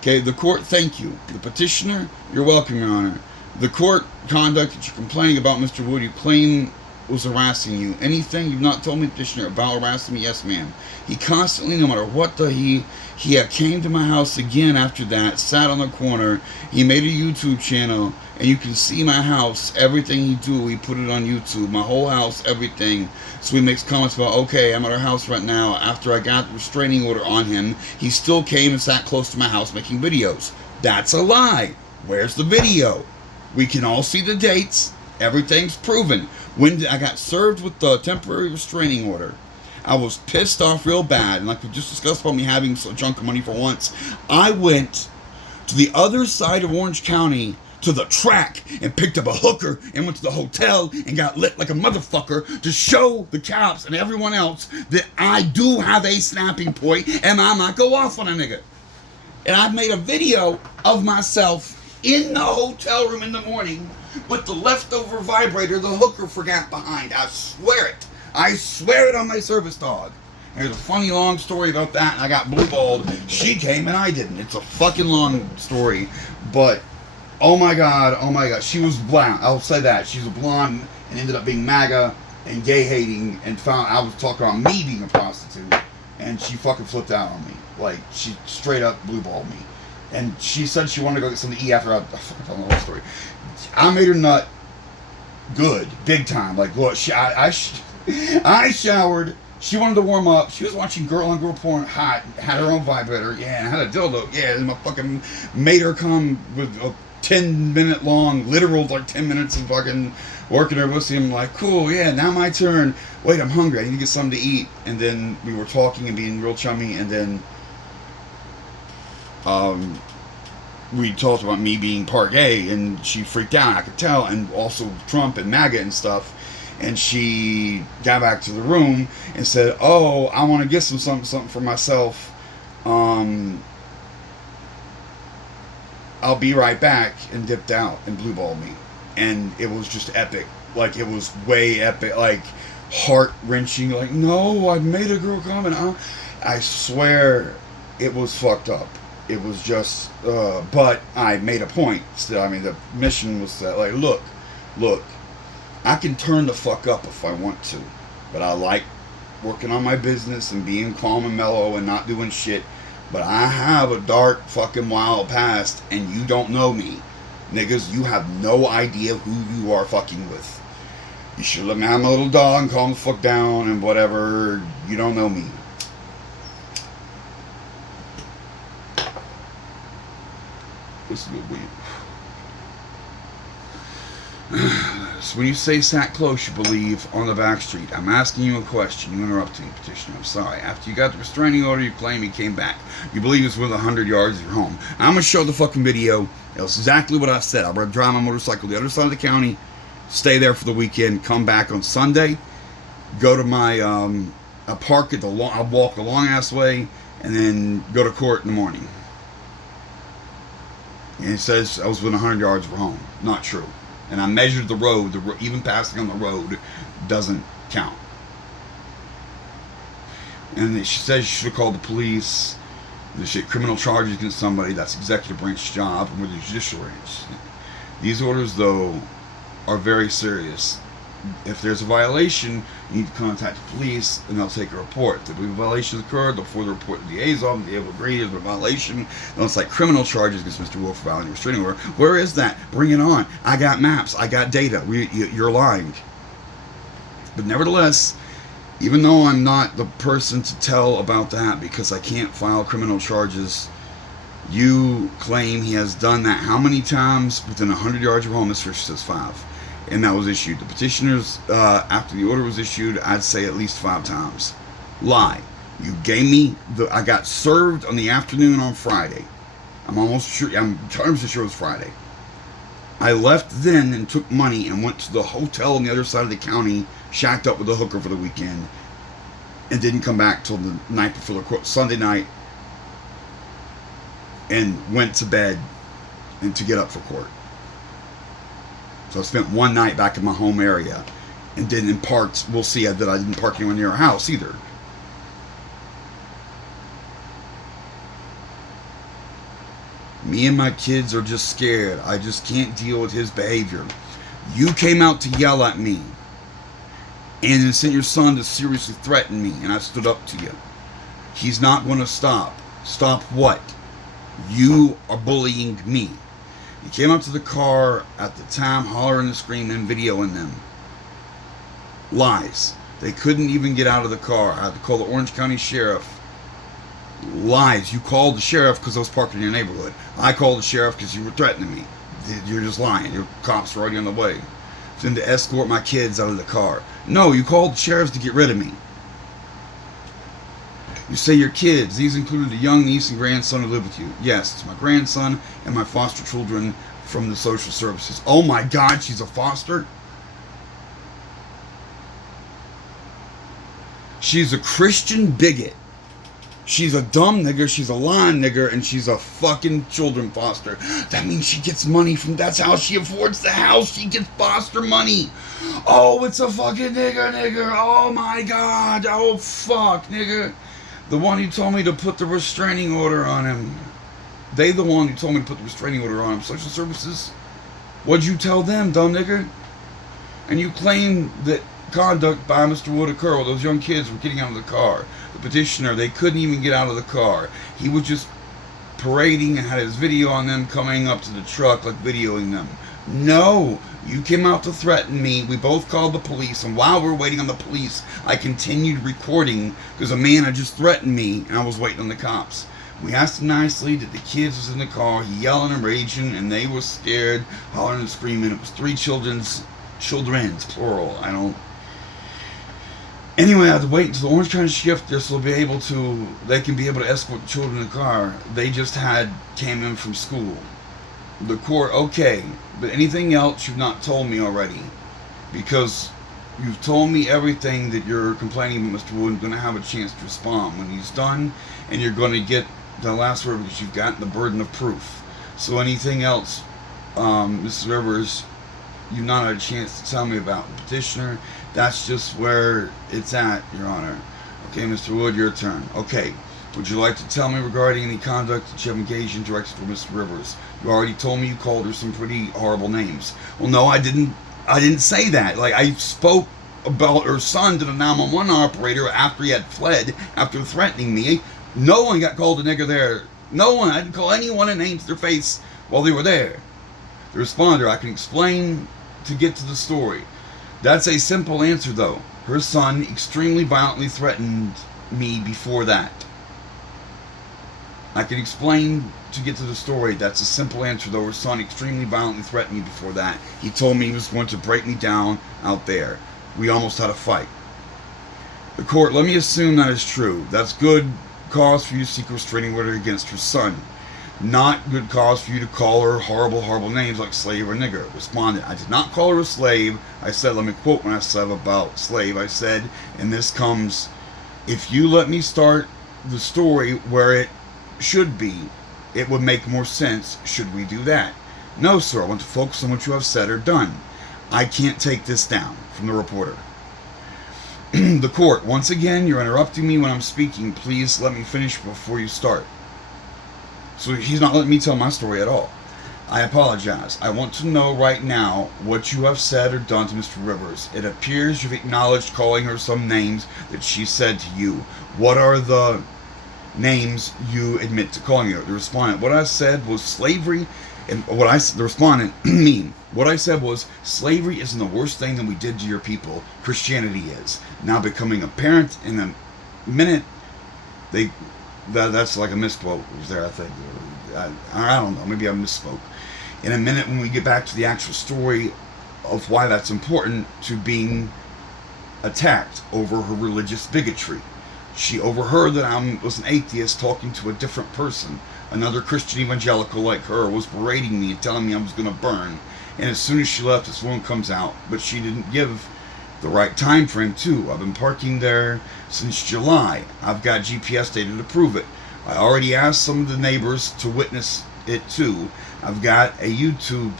Okay, the court, thank you. The petitioner, you're welcome, Your Honor. The court conduct that you're complaining about, Mr. Wood, you claim was harassing you. Anything you've not told me, petitioner, about harassing me? Yes, ma'am. He constantly, no matter what he came to my house again after that, sat on the corner. He made a YouTube channel, and you can see my house, everything he do, he put it on YouTube, my whole house, everything. So he makes comments about, okay, I'm at our house right now. After I got the restraining order on him, he still came and sat close to my house making videos. That's a lie. Where's the video? We can all see the dates. Everything's proven. When I got served with the temporary restraining order, I was pissed off real bad. And like we just discussed about me having a chunk of money for once, I went to the other side of Orange County to the track and picked up a hooker and went to the hotel and got lit like a motherfucker to show the cops and everyone else that I do have a snapping point and I might go off on a nigga. And I've made a video of myself in the hotel room in the morning with the leftover vibrator the hooker forgot behind. I swear it. I swear it on my service dog. There's a funny long story about that, and I got blue-balled. She came and I didn't. It's a fucking long story, but oh my god, she was blonde. I'll say that. She's a blonde and ended up being MAGA and gay-hating, and found I was talking about me being a prostitute, and she fucking flipped out on me. Like, she straight up blue-balled me. And she said she wanted to go get something to eat after I told the whole story. I made her nut good, big time. Like, look, I showered. She wanted to warm up. She was watching girl on girl porn, hot, had her own vibrator, yeah, and had a dildo, yeah, and I fucking made her come with a 10-minute long, literal, like 10 minutes of fucking working her pussy. I'm like, cool, yeah, now my turn. Wait, I'm hungry. I need to get something to eat. And then we were talking and being real chummy, and then we talked about me being part gay, and she freaked out, I could tell, and also Trump and MAGA and stuff. And she got back to the room and said, oh, I want to get something for myself. I'll be right back, and dipped out and blue-balled me. And it was just epic. Like, it was way epic. Like, heart-wrenching. Like, no, I made a girl come, and I swear it was fucked up. It was just, but I made a point. Still, I mean, the mission was that, like, look, I can turn the fuck up if I want to, but I like working on my business and being calm and mellow and not doing shit. But I have a dark fucking wild past, and you don't know me. Niggas, you have no idea who you are fucking with. You should let me have my little dog and calm the fuck down and whatever. You don't know me. This is good weed. So when you say sat close, you believe on the back street. I'm asking you a question. You interrupted me, petitioner. I'm sorry. After you got the restraining order, you claim he came back. You believe it's within 100 yards of your home. I'm going to show the fucking video. It was exactly what I said. I'm going to drive my motorcycle to the other side of the county, stay there for the weekend, come back on Sunday, go to my I park at I walk the long ass way and then go to court in the morning. And it says I was within 100 yards of her home. Not true. And I measured the road. Even passing on the road doesn't count. And she says she should have called the police. There's criminal charges against somebody. That's executive branch job. And we're the judicial branch. These orders, though, are very serious. If there's a violation, you need to contact the police and they'll take a report. If a violation occurred, they'll forward the report to the DA's office. The DA will agree there's a violation. Then it's like criminal charges against Mr. Wolf for violating a restraining order. Where is that? Bring it on. I got maps. I got data. You're lying. But nevertheless, even though I'm not the person to tell about that because I can't file criminal charges, you claim he has done that how many times within 100 yards of home? This first says 5. And that was issued. The petitioners, after the order was issued, I'd say at least 5 times. Lie. You gave me I got served on the afternoon on Friday. I'm 100% sure it was Friday. I left then and took money and went to the hotel on the other side of the county, shacked up with a hooker for the weekend, and didn't come back till the night before the court, Sunday night, and went to bed and to get up for court. So I spent one night back in my home area and didn't in parts, we'll see that I didn't park anywhere near our house either. Me and my kids are just scared. I just can't deal with his behavior. You came out to yell at me and then sent your son to seriously threaten me, and I stood up to you. He's not going to stop. Stop what? You are bullying me. He came up to the car at the time, hollering and screaming, videoing them. Lies. They couldn't even get out of the car. I had to call the Orange County Sheriff. Lies. You called the sheriff because I was parked in your neighborhood. I called the sheriff because you were threatening me. You're just lying. Your cops are already on the way. Then to escort my kids out of the car. No, you called the sheriff to get rid of me. You say your kids. These included a young niece and grandson who live with you. Yes, it's my grandson and my foster children from the social services. Oh my God, she's a foster? She's a Christian bigot. She's a dumb nigger, she's a lying nigger, and she's a fucking children foster. That means she gets money from, that's how she affords the house. She gets foster money. Oh, it's a fucking nigger. Oh my God. Oh fuck, nigga. The one who told me to put the restraining order on him. They the one who told me to put the restraining order on him. Social services. What'd you tell them, dumb nigger? And you claim that conduct by Mr. Wood occurred while those young kids were getting out of the car. The petitioner, they couldn't even get out of the car. He was just parading and had his video on them coming up to the truck, like videoing them. No, you came out to threaten me. We both called the police, and while we were waiting on the police, I continued recording because a man had just threatened me, and I was waiting on the cops. We asked him nicely that the kids was in the car, he yelling and raging, and they were scared, hollering and screaming. It was 3 children's, plural. Anyway, I had to wait until the Orange County shift this will be able to, they can be able to escort the children in the car. They just came in from school. The court, okay, but anything else you've not told me already, because you've told me everything that you're complaining about. Mr. Wood is going to have a chance to respond when he's done, and you're going to get the last word because you've gotten the burden of proof. So anything else, Mrs. Rivers, you've not had a chance to tell me about the petitioner. That's just where it's at, Your Honor. Okay, Mr. Wood, your turn. Okay. Would you like to tell me regarding any conduct that you have engaged in directed for Mr. Rivers? You already told me you called her some pretty horrible names. Well, no, I didn't say that. Like, I spoke about her son to the 911 operator after he had fled, after threatening me. No one got called a nigger there. No one. I didn't call anyone a name to their face while they were there. The responder, I can explain to get to the story. That's a simple answer, though. Her son extremely violently threatened me before that. I can explain to get to the story. That's a simple answer, though. Her son extremely violently threatened me before that. He told me he was going to break me down out there. We almost had a fight. The court, let me assume that is true. That's good cause for you to seek a restraining order against her son. Not good cause for you to call her horrible, horrible names like slave or nigger. Respondent, I did not call her a slave. I said, let me quote when I said about slave. I said, and this comes If you let me start the story where it should be, it would make more sense. Should we do that? No, sir. I want to focus on what you have said or done. I can't take this down. From the reporter. The court. Once again, you're interrupting me when I'm speaking. Please let me finish before you start. So he's not letting me tell my story at all. I apologize. I want to know right now what you have said or done to Mr. Rivers. It appears you've acknowledged calling her some names that she said to you. What are the names you admit to calling her? The respondent. What I said was slavery, and the respondent, me. What I said was slavery isn't the worst thing that we did to your people. Christianity is. Now becoming apparent in a minute, that's like a misspoke was there, I think. I don't know. Maybe I misspoke. In a minute, when we get back to the actual story of why that's important to being attacked over her religious bigotry. She overheard that I was an atheist talking to a different person. Another Christian evangelical like her was berating me and telling me I was going to burn. And as soon as she left, this woman comes out. But she didn't give the right time frame, too. I've been parking there since July. I've got GPS data to prove it. I already asked some of the neighbors to witness it, too. I'm a YouTube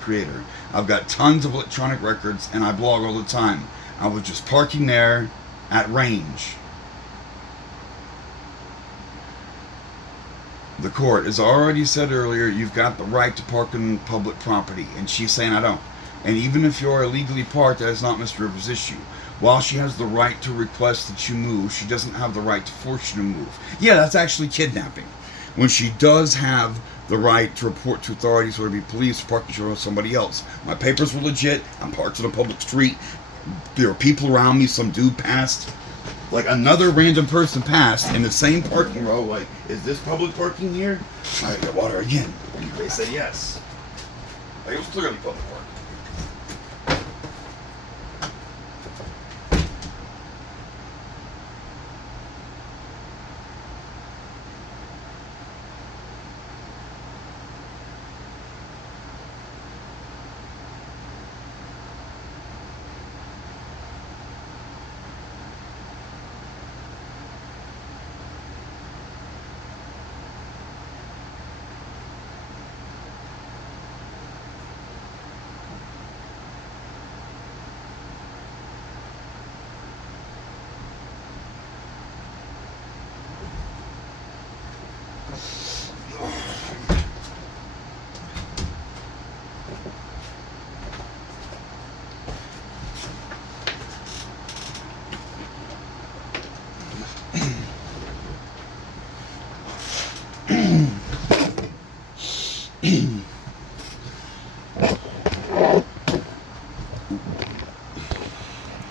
creator. I've got tons of electronic records, and I blog all the time. I was just parking there at range. The court, as I already said earlier, you've got the right to park on public property, and she's saying I don't. And even if you're illegally parked, that is not Mr. Rivers' issue. While she has the right to request that you move, she doesn't have the right to force you to move. Yeah, that's actually kidnapping. When she does have the right to report to authorities, whether it be police or parking control or somebody else. My papers were legit. I'm parked on a public street. There are people around me. Some dude passed. Like another random person passed in the same parking row. Like, is this public parking here? I got water again. And they said yes. Like, it was clearly public parking.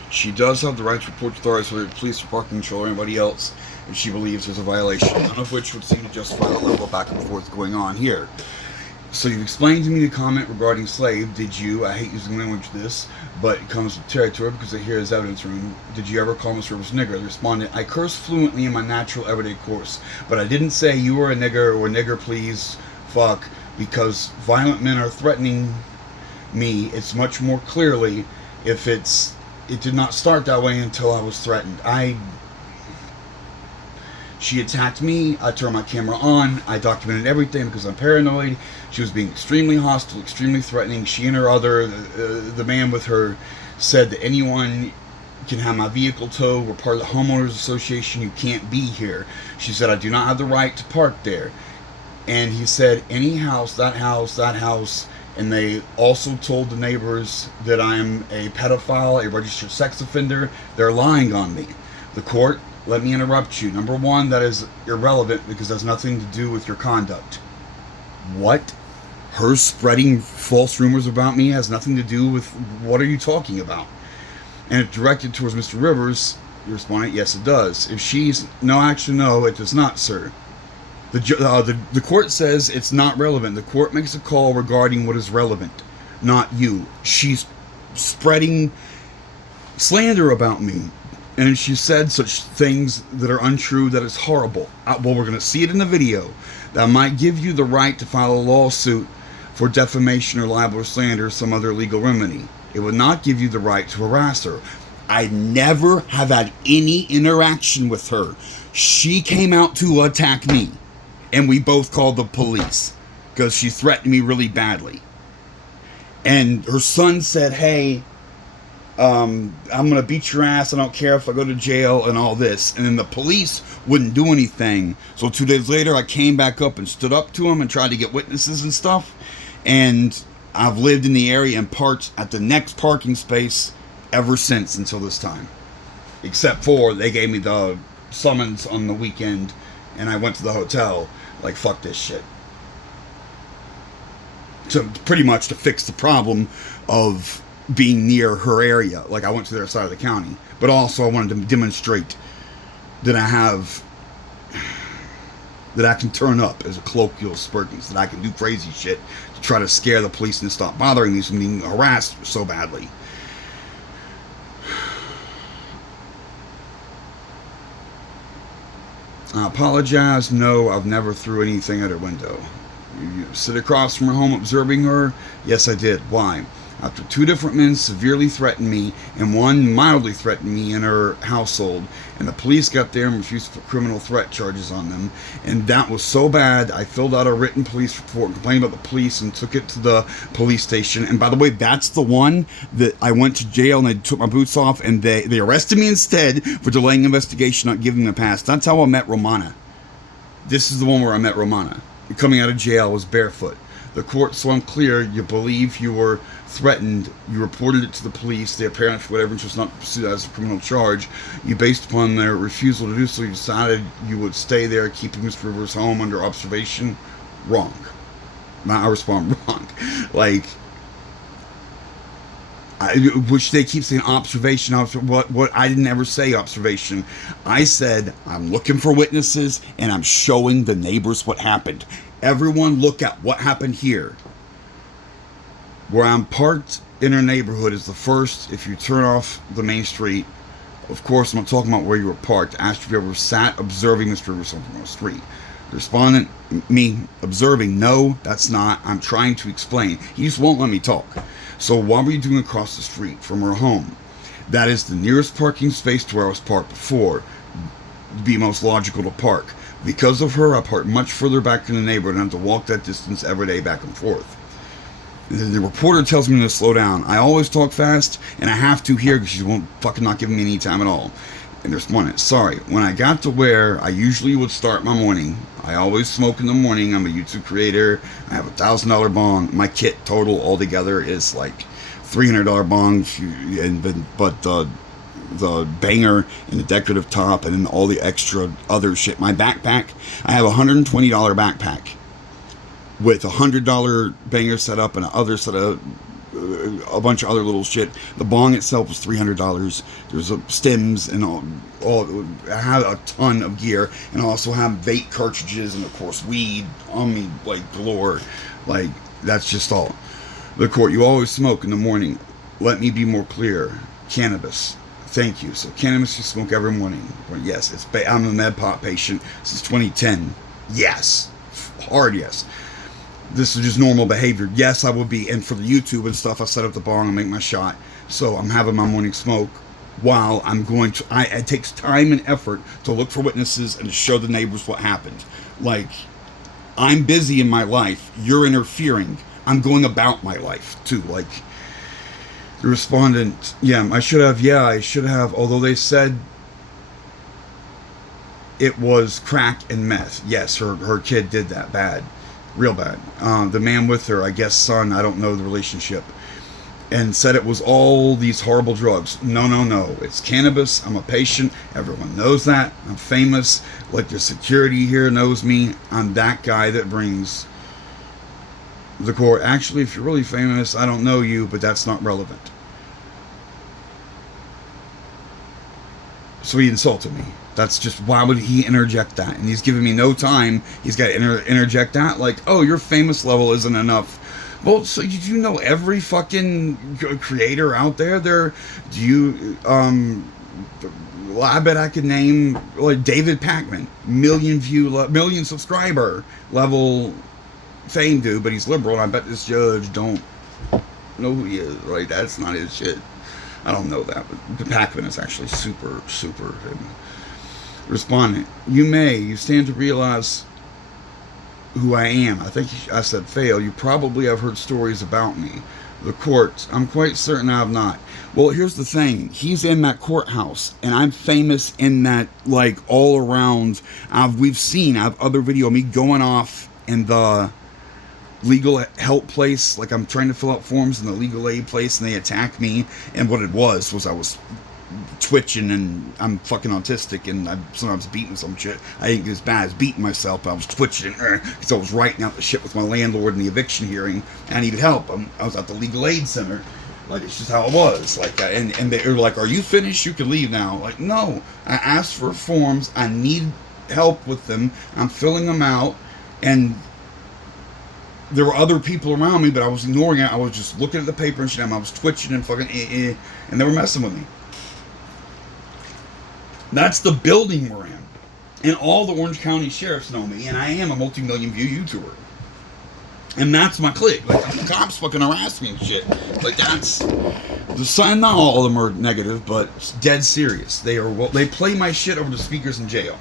She does have the right to report to authorities, whether it's police or parking control or anybody else, if she believes there's a violation, none of which would seem to justify the level of back and forth going on here. So you've explained to me the comment regarding slave. Did you, I hate using language this, but it comes with territory because I hear his evidence room. Did you ever call Mr. Rivers nigger? The respondent, I curse fluently in my natural everyday course, but I didn't say you are a nigger or nigger please fuck because violent men are threatening me. It's much more clearly if it did not start that way until I was threatened. She attacked me. I turned my camera on. I documented everything because I'm paranoid. She was being extremely hostile, extremely threatening. She and her the man with her, said that anyone can have my vehicle towed. We're part of the homeowners association. You can't be here. She said I do not have the right to park there. And he said any house, that house. And they also told the neighbors that I'm a pedophile, a registered sex offender. They're lying on me. The court, let me interrupt you. Number one, that is irrelevant because it has nothing to do with your conduct. What? Her spreading false rumors about me has nothing to do with what are you talking about? And if directed towards Mr. Rivers, you responded, yes, it does. If she's, no, actually, no, it does not, sir. The court says it's not relevant. The court makes a call regarding what is relevant, not you. She's spreading slander about me. And she said such things that are untrue that is horrible. Well, we're going to see it in the video. That might give you the right to file a lawsuit for defamation or libel or slander or some other legal remedy. It would not give you the right to harass her. I never have had any interaction with her. She came out to attack me, and we both called the police because she threatened me really badly. And her son said, hey, I'm going to beat your ass. I don't care if I go to jail and all this. And then the police wouldn't do anything. So 2 days later, I came back up and stood up to him and tried to get witnesses and stuff. And I've lived in the area and parked at the next parking space ever since until this time. Except for they gave me the summons on the weekend and I went to the hotel like, fuck this shit. So pretty much to fix the problem of being near her area. Like, I went to their side of the county, but also I wanted to demonstrate that I can turn up, as a colloquial Spurgeons, that I can do crazy shit to try to scare the police and stop bothering me from being harassed so badly. I apologize. No, I've never threw anything at her window. You sit across from her home observing her? Yes, I did. Why? After 2 different men severely threatened me and one mildly threatened me in her household, and the police got there and refused to put criminal threat charges on them, and that was so bad I filled out a written police report, complained about the police, and took it to the police station. And by the way, that's the one that I went to jail and they took my boots off and they arrested me instead for delaying investigation, not giving me a pass. That's how I met Romana. This is the one where I met Romana. Coming out of jail, I was barefoot. The court so unclear, you believe you were threatened, you reported it to the police, they apparently, for whatever interest, not pursued as a criminal charge. You, based upon their refusal to do so, you decided you would stay there, keeping Mr. Rivers home under observation. Wrong. I respond, wrong. Like, which they keep saying observation. What I didn't ever say observation. I said I'm looking for witnesses and I'm showing the neighbors what happened. Everyone look at what happened here. Where I'm parked in her neighborhood is the first. If you turn off the main street, of course I'm not talking about where you were parked. Asked if you ever sat observing Mr. Rivers on the street. The respondent, me observing, no, that's not. I'm trying to explain. He just won't let me talk. So what were you doing across the street from her home? That is the nearest parking space to where I was parked before. It'd be most logical to park. Because of her, I parked much further back in the neighborhood and have to walk that distance every day back and forth. The reporter tells me to slow down. I always talk fast, and I have to here because she won't fucking not give me any time at all. And there's one. Sorry. When I got to where I usually would start my morning, I always smoke in the morning. I'm a YouTube creator. I have $1,000 bong. My kit total altogether is like $300 bong, but the banger and the decorative top and then all the extra other shit. My backpack, I have a $120 backpack with a $100 banger setup and a bunch of other little shit. The bong itself is $300. There's stems and all. I have a ton of gear, and I also have vape cartridges and of course weed on me like galore. Like, that's just all. The court, you always smoke in the morning. Let me be more clear. Cannabis. Thank you. So cannabis you smoke every morning. Yes, I'm a med pot patient since 2010. Yes. Hard yes. This is just normal behavior. Yes, I would be. And for the YouTube and stuff, I set up the bong and make my shot. So I'm having my morning smoke while I'm going to... it takes time and effort to look for witnesses and to show the neighbors what happened. Like, I'm busy in my life. You're interfering. I'm going about my life, too. Like, the respondent... I should have. Although they said it was crack and meth. Yes, her kid did that bad. Real bad. The man with her, I guess son, I don't know the relationship, and said it was all these horrible drugs. No. It's cannabis. I'm a patient. Everyone knows that. I'm famous. Like, the security here knows me. I'm that guy that brings the court. Actually, if you're really famous, I don't know you, but that's not relevant. So he insulted me. That's just, why would he interject that? And he's giving me no time. He's got to interject that. Like, oh, your famous level isn't enough. Well, so you know every fucking creator out there? Do you, well, I bet I could name, like, David Pacman. Million subscriber level fame dude, but he's liberal, and I bet this judge don't know who he is. Right? That's not his shit. I don't know that, but Pac-Man is actually super. Respondent, you stand to realize who I am. I think I said fail. You probably have heard stories about me. The court, I'm quite certain I have not. Well, here's the thing. He's in that courthouse, and I'm famous in that, like, all around. I have other video of me going off in the legal help place, like I'm trying to fill out forms in the legal aid place, and they attacked me, and what it was I was twitching, and I'm fucking autistic, and I sometimes beating some shit. I didn't get as bad as beating myself, but I was twitching because I was writing out the shit with my landlord in the eviction hearing. I needed help. I was at the legal aid center. Like, it's just how it was. Like, and they were like, "Are you finished? You can leave now." Like, no. I asked for forms. I need help with them. I'm filling them out, and there were other people around me, but I was ignoring it. I was just looking at the paper and shit. I was twitching and fucking and they were messing with me. That's the building we're in. And all the Orange County sheriffs know me, and I am a multi-million view YouTuber. And that's my clique. Like, the cops fucking harass me and shit. Like, that's the sign. Not all of them are negative, but it's dead serious. They play my shit over the speakers in jail.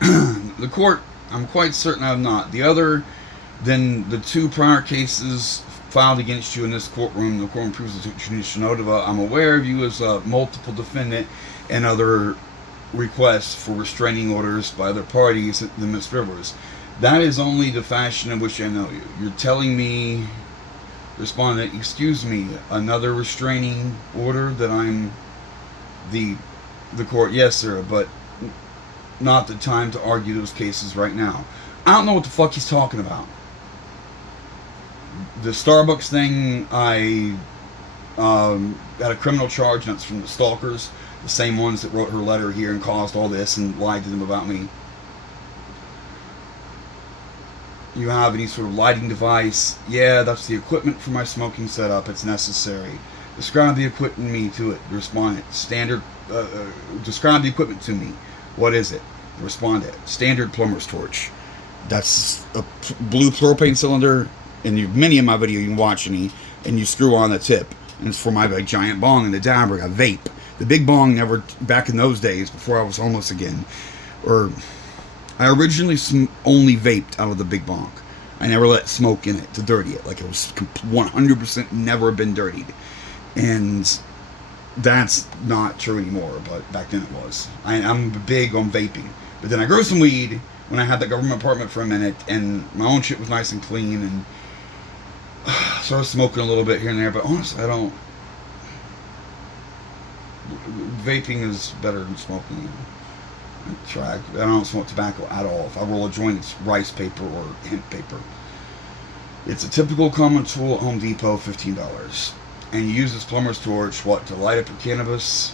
The court, I'm quite certain I have not. Then the 2 prior cases filed against you in this courtroom, the courtroom proves the judicial note of I'm aware of you as a multiple defendant and other requests for restraining orders by other parties than Miss Rivers. That is only the fashion in which I know you. You're telling me, respondent, excuse me, another restraining order that I'm the court? Yes, sir, but not the time to argue those cases right now. I don't know what the fuck he's talking about. The Starbucks thing, I got a criminal charge, and that's from the stalkers, the same ones that wrote her letter here and caused all this and lied to them about me. You have any sort of lighting device? Yeah, that's the equipment for my smoking setup. It's necessary. Describe the equipment to it. The respondent, standard. Describe the equipment to me. What is it? The respondent, standard plumber's torch. That's a blue propane cylinder. And many of my video you can watch and you screw on the tip, and it's for my big giant bong and the dabber. I vape. The big bong never, back in those days before I was homeless again, I originally only vaped out of the big bong. I never let smoke in it to dirty it. Like, it was 100% never been dirtied. And that's not true anymore, but back then it was. I'm big on vaping. But then I grew some weed when I had the government apartment for a minute, and my own shit was nice and clean, and started smoking a little bit here and there, but honestly, vaping is better than smoking. I don't smoke tobacco at all. If I roll a joint, it's rice paper or hemp paper. It's a typical common tool at Home Depot, $15. And you use this plumber's torch, to light up your cannabis?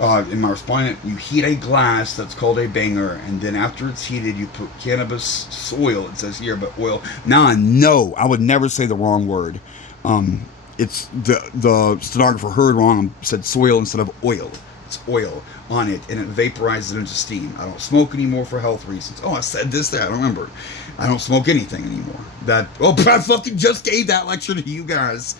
In my respondent, you heat a glass that's called a banger, and then after it's heated, you put cannabis oil. It says here, but oil. Now I know I would never say the wrong word. It's the stenographer heard wrong and said soil instead of oil. It's oil on it, and it vaporizes it into steam. I don't smoke anymore for health reasons. Oh, I said this there. I don't remember. I don't smoke anything anymore. I fucking just gave that lecture to you guys.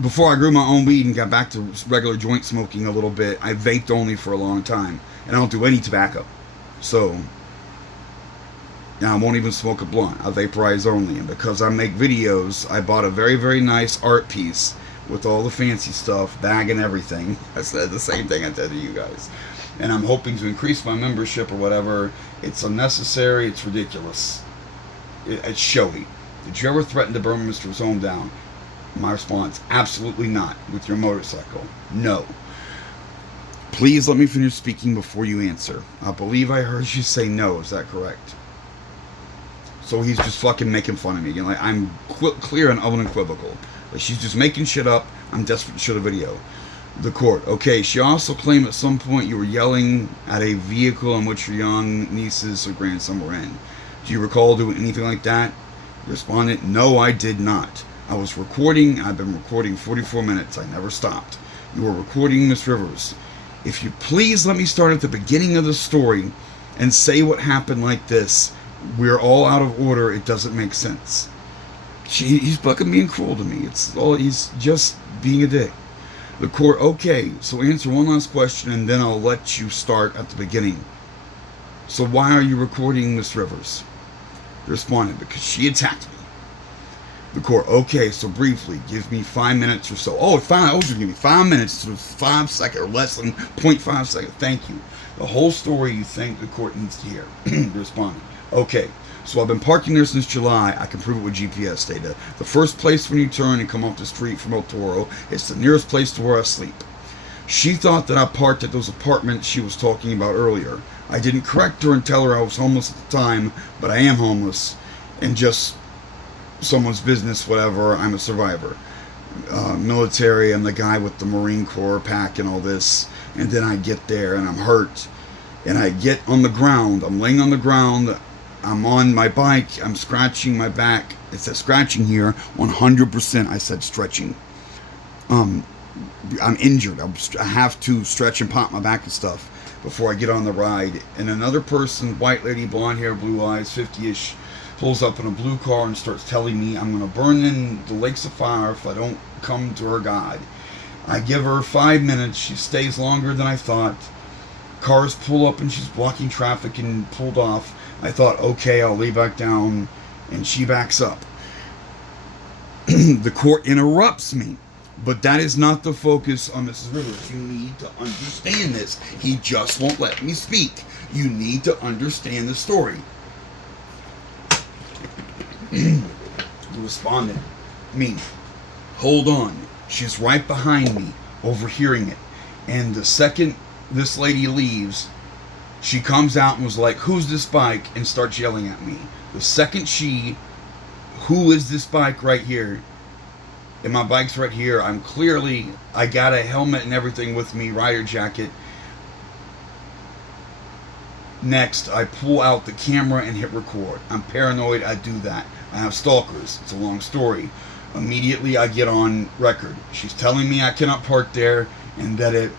Before I grew my own weed and got back to regular joint smoking a little bit, I vaped only for a long time. And I don't do any tobacco. So, now I won't even smoke a blunt. I vaporize only. And because I make videos, I bought a very, very nice art piece with all the fancy stuff, bag and everything. I said the same thing I said to you guys. And I'm hoping to increase my membership or whatever. It's unnecessary. It's ridiculous. It's showy. Did you ever threaten to burn Mr. home down? My response, absolutely not. With your motorcycle, no. Please let me finish speaking before you answer. I believe I heard you say no. Is that correct? So he's just fucking making fun of me again. Like, I'm clear and unequivocal. Like, she's just making shit up. I'm desperate to show the video. The court. Okay, she also claimed at some point you were yelling at a vehicle in which your young nieces or grandson were in. Do you recall doing anything like that? Respondent, no, I did not. I was recording. I've been recording 44 minutes. I never stopped. You were recording Miss Rivers. If you please let me start at the beginning of the story and say what happened like this. We're all out of order. It doesn't make sense. He's fucking being cruel to me. It's all, he's just being a dick. The court, okay, so answer one last question and then I'll let you start at the beginning. So why are you recording Miss Rivers? They responded, because she attacked me. The court, okay, so briefly, give me 5 minutes or so. Oh, fine, I was going to give me 5 minutes, so 5 seconds or less than 0.5 seconds. Thank you. The whole story you think the court needs to hear. They responded, okay, so I've been parking there since July. I can prove it with GPS data. The first place when you turn and come off the street from El Toro, it's the nearest place to where I sleep. She thought that I parked at those apartments she was talking about earlier. I didn't correct her and tell her I was homeless at the time, but I am homeless, and just someone's business, whatever. I'm a survivor. Military, I'm the guy with the Marine Corps pack and all this, and then I get there and I'm hurt, and I get on the ground. I'm laying on the ground. I'm on my bike. I'm scratching my back. It says scratching here. 100% I said stretching. I'm injured. I have to stretch and pop my back and stuff before I get on the ride. And another person, white lady, blonde hair, blue eyes, 50-ish, pulls up in a blue car and starts telling me I'm going to burn in the lakes of fire if I don't come to her God. I give her 5 minutes. She stays longer than I thought. Cars pull up and she's blocking traffic and pulled off. I thought, okay, I'll lay back down, and she backs up. The court interrupts me, but that is not the focus on Mrs. Rivers. You need to understand this. He just won't let me speak. You need to understand the story. The respondent, me, hold on. She's right behind me, overhearing it. And the second this lady leaves, she comes out and was like, who's this bike? And starts yelling at me. The second who is this bike right here? And my bike's right here. I got a helmet and everything with me, rider jacket. Next, I pull out the camera and hit record. I'm paranoid, I do that. I have stalkers. It's a long story. Immediately, I get on record. She's telling me I cannot park there and that it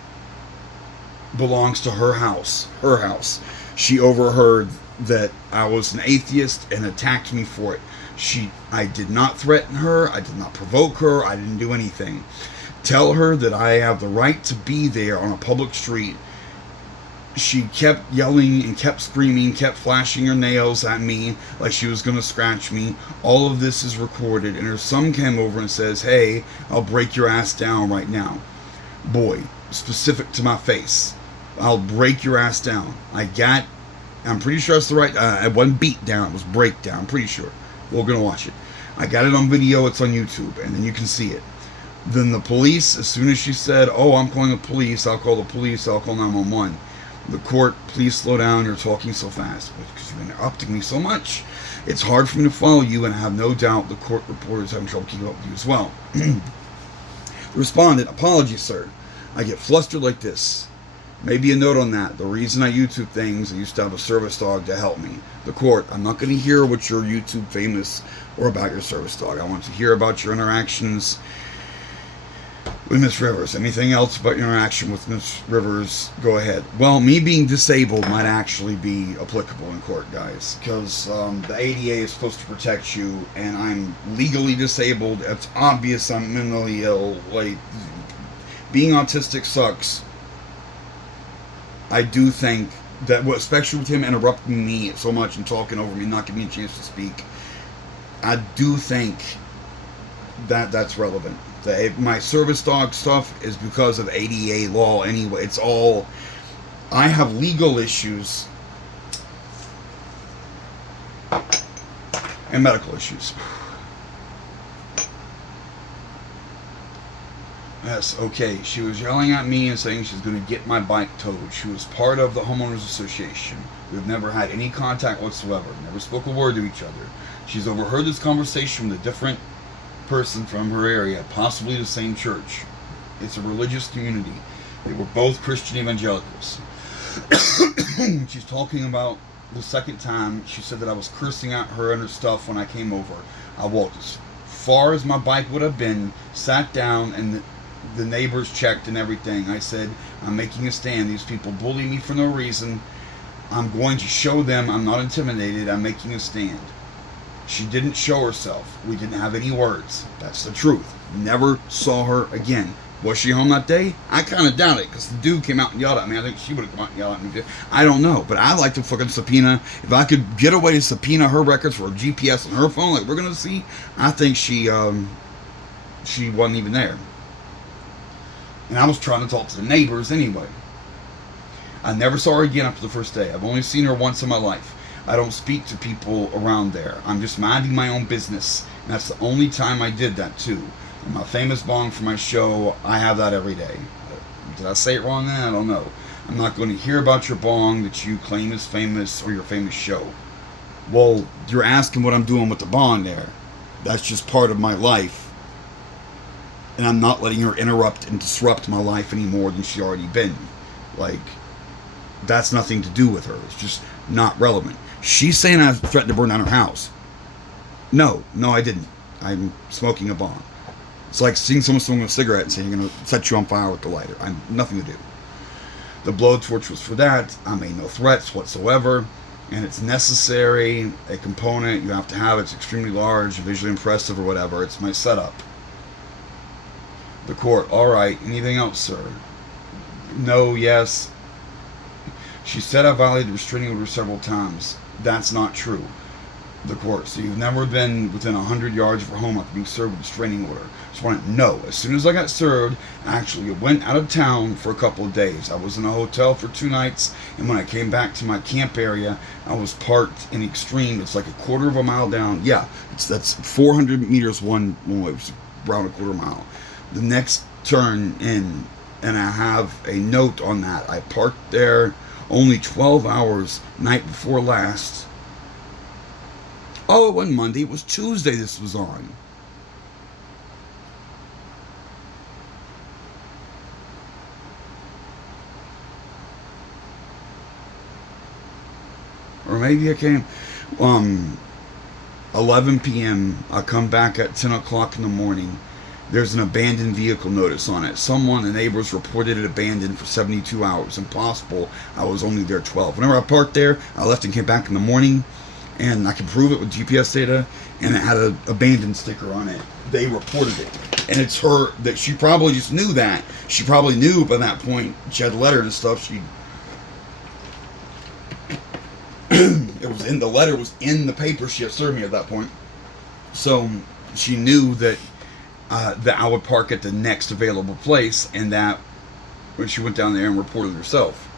belongs to her house. Her house. She overheard that I was an atheist and attacked me for it. I did not threaten her. I did not provoke her. I didn't do anything. Tell her that I have the right to be there on a public street. She kept yelling and kept screaming, kept flashing her nails at me like she was going to scratch me. All of this is recorded, and her son came over and says, hey, I'll break your ass down right now. Boy, specific to my face. I'll break your ass down. I'm pretty sure that's the right, it wasn't beat down, it was break down, I'm pretty sure. We're going to watch it. I got it on video, it's on YouTube, and then you can see it. Then the police, as soon as she said, oh, I'm calling the police, I'll call the police, I'll call 911. The court, please slow down, you're talking so fast. Because you're interrupting me so much. It's hard for me to follow you, and I have no doubt the court reporters having trouble keeping up with you as well. The respondent, apologies, sir. I get flustered like this. Maybe a note on that. The reason I YouTube things, I used to have a service dog to help me. The court, I'm not going to hear what you're YouTube famous or about your service dog. I want to hear about your interactions with Miss Rivers. Anything else about your interaction with Miss Rivers, go ahead. Well, me being disabled might actually be applicable in court, guys, because the ADA is supposed to protect you, and I'm legally disabled. It's obvious I'm mentally ill. Like, being autistic sucks. I do think that, especially with him interrupting me so much and talking over me, not giving me a chance to speak, I do think that that's relevant. My service dog stuff is because of ADA law anyway. It's all, I have legal issues and medical issues. Yes, okay. She was yelling at me and saying she's going to get my bike towed. She was part of the homeowners association. We've never had any contact whatsoever. Never spoke a word to each other. She's overheard this conversation with a different person from her area, possibly the same church. It's a religious community. They were both Christian evangelicals. She's talking about the second time. She said that I was cursing at her and her stuff when I came over. I walked as far as my bike would have been, sat down, and the neighbors checked and everything. I said, I'm making a stand. These people bully me for no reason. I'm going to show them I'm not intimidated. I'm making a stand. She didn't show herself. We didn't have any words. That's the truth. Never saw her again. Was she home that day? I kind of doubt it, because the dude came out and yelled at me. I think she would have come out and yelled at me. I don't know, but I'd like to fucking subpoena. If I could get away to subpoena her records for a GPS on her phone, like we're going to see, I think she wasn't even there. And I was trying to talk to the neighbors anyway. I never saw her again after the first day. I've only seen her once in my life. I don't speak to people around there. I'm just minding my own business. And that's the only time I did that too. And my famous bong for my show, I have that every day. Did I say it wrong then? I don't know. I'm not going to hear about your bong that you claim is famous or your famous show. Well, you're asking what I'm doing with the bong there. That's just part of my life. And I'm not letting her interrupt and disrupt my life any more than she already been. Like, that's nothing to do with her. It's just not relevant. She's saying I threatened to burn down her house. No, I didn't. I'm smoking a bong. It's like seeing someone smoking a cigarette and saying you're going to set you on fire with the lighter. I'm nothing to do. The blowtorch was for that. I made no threats whatsoever. And it's necessary, a component you have to have. It's extremely large, visually impressive or whatever. It's my setup. The court, all right. Anything else, sir? No, yes. She said I violated the restraining order several times. That's not true. The court, so you've never been within 100 yards of her home after being served with a restraining order. Just want to know. As soon as I got served, actually I went out of town for a couple of days. I was in a hotel for 2 nights, and when I came back to my camp area, I was parked in Extreme. It's like a quarter of a mile down. Yeah, that's 400 meters one way. It was around a quarter mile. The next turn in, and I have a note on that. I parked there only 12 hours night before last. Oh, it wasn't Monday. It was Tuesday this was on. Or maybe I came 11 p.m. I come back at 10 o'clock in the morning. There's an abandoned vehicle notice on it. The neighbors reported it abandoned for 72 hours. Impossible. I was only there 12. Whenever I parked there, I left and came back in the morning. And I can prove it with GPS data, and it had an abandoned sticker on it. They reported it. And it's her, that she probably just knew that. She probably knew by that point, she had the letter and stuff, it was in the letter, was in the paper she had served me at that point. So she knew that I would park at the next available place, and that when she went down there and reported herself.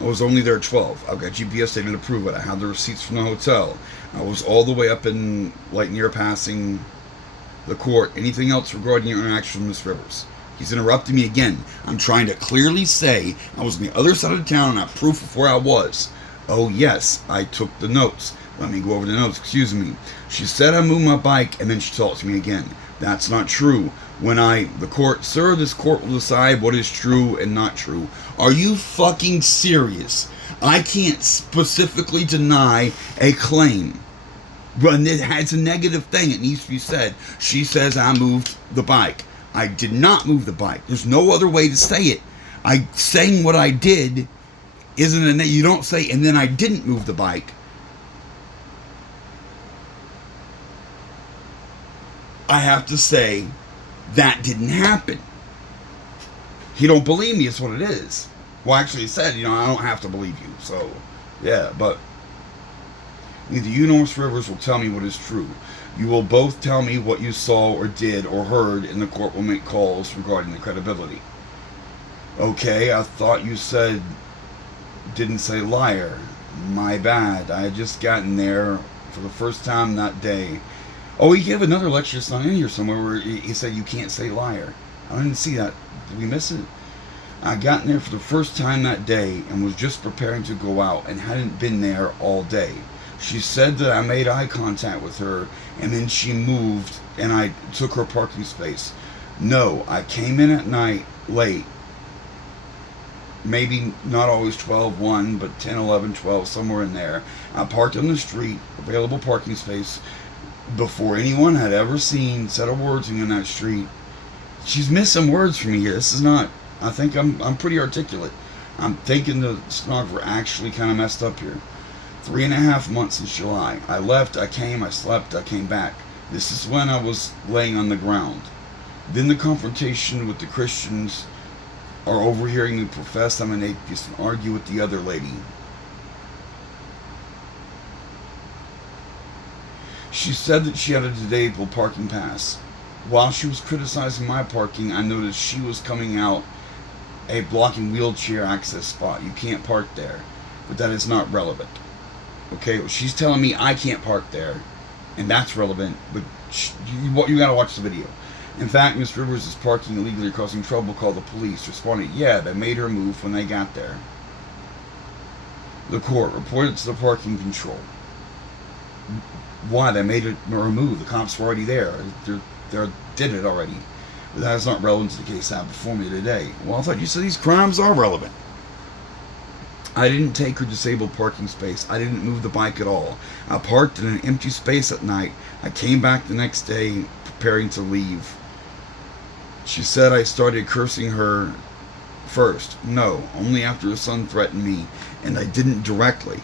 I was only there at 12. I've got GPS data to prove it. I have the receipts from the hotel. I was all the way up in, like, near passing the court. Anything else regarding your interaction with Miss Rivers? He's interrupting me again. I'm trying to clearly say I was on the other side of town and I have proof of where I was. Oh, yes, I took the notes. Let me go over the notes. Excuse me. She said I moved my bike, and then she talked to me again. That's not true. The court, sir, this court will decide what is true and not true. Are you fucking serious? I can't specifically deny a claim. But it has a negative thing. It needs to be said. She says I moved the bike. I did not move the bike. There's no other way to say it. Saying what I did isn't you don't say, and then I didn't move the bike. I have to say that didn't happen. He don't believe me, is what it is. Well, actually, he said, I don't have to believe you. So, yeah, but neither you nor Miss Rivers will tell me what is true. You will both tell me what you saw or did or heard, and the court will make calls regarding the credibility. Okay, I thought you said, didn't say liar. My bad. I had just gotten there for the first time that day. Oh, he gave another lecture that's not in here somewhere where he said you can't say liar. I didn't see that. Did we miss it? I got in there for the first time that day and was just preparing to go out and hadn't been there all day. She said that I made eye contact with her and then she moved and I took her parking space. No, I came in at night late. Maybe not always 12, 1, but 10, 11, 12, somewhere in there. I parked on the street, available parking space, before anyone had ever said a word to me on that street. She's missing words from me here. This is not, I think I'm pretty articulate. I'm thinking the stenographer actually kind of messed up here. 3.5 months since July. I left, I came, I slept, I came back. This is when I was laying on the ground. Then the confrontation with the Christians are overhearing me profess I'm an atheist and argue with the other lady. She said that she had a disabled parking pass. While she was criticizing my parking, I noticed she was coming out a blocking wheelchair access spot. You can't park there. But that is not relevant. Okay, well, she's telling me I can't park there, and that's relevant, but you gotta watch the video. In fact, Miss Rivers is parking illegally, causing trouble. Call the police. Responded, yeah, they made her move when they got there. The court reported to the parking control. Why? They made her move. The cops were already there. They did it already. But that is not relevant to the case I have before me today. Well, I thought you said these crimes are relevant. I didn't take her disabled parking space. I didn't move the bike at all. I parked in an empty space at night. I came back the next day preparing to leave. She said I started cursing her first. No, only after her son threatened me, and I didn't directly.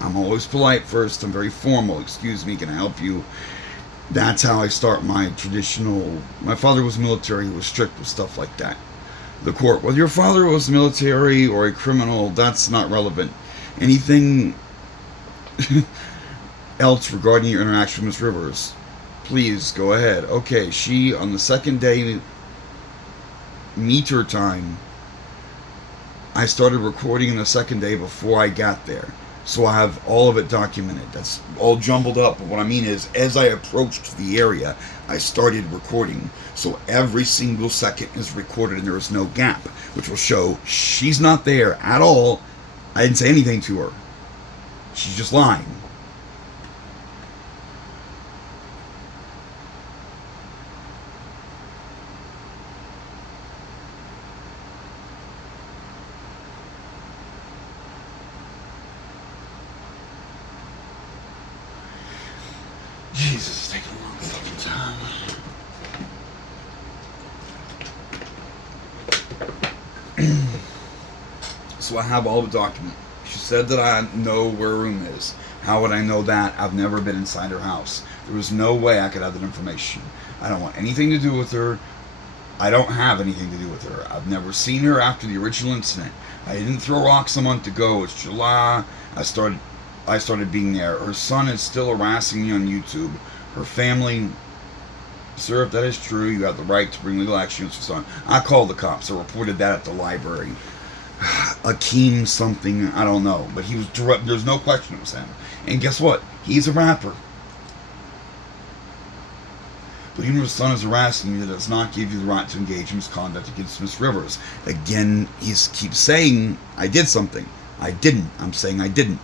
I'm always polite first. I'm very formal. Excuse me, can I help you? That's how I start my traditional... My father was military. He was strict with stuff like that. The court, whether your father was military or a criminal, that's not relevant. Anything else regarding your interaction with Ms. Rivers? Please, go ahead. Okay, she, on the second day, meter time, I started recording on the second day before I got there. So I have all of it documented. That's all jumbled up. But what I mean is, as I approached the area, I started recording. So every single second is recorded and there is no gap, which will show she's not there at all. I didn't say anything to her. She's just lying. Jesus, it's taking a long fucking time. So I have all the documents. She said that I know where her room is. How would I know that? I've never been inside her house. There was no way I could have that information. I don't want anything to do with her. I don't have anything to do with her. I've never seen her after the original incident. I didn't throw rocks a month ago. It's July. I started being there. Her son is still harassing me on YouTube. Her family, sir, if that is true, you have the right to bring legal action against your son. I called the cops. I reported that at the library. Akeem something, I don't know. But he was direct. There's no question it was him. And guess what? He's a rapper. But even if his son is harassing you, that does not give you the right to engage in misconduct against Miss Rivers. Again, he keeps saying, I did something. I didn't. I'm saying I didn't.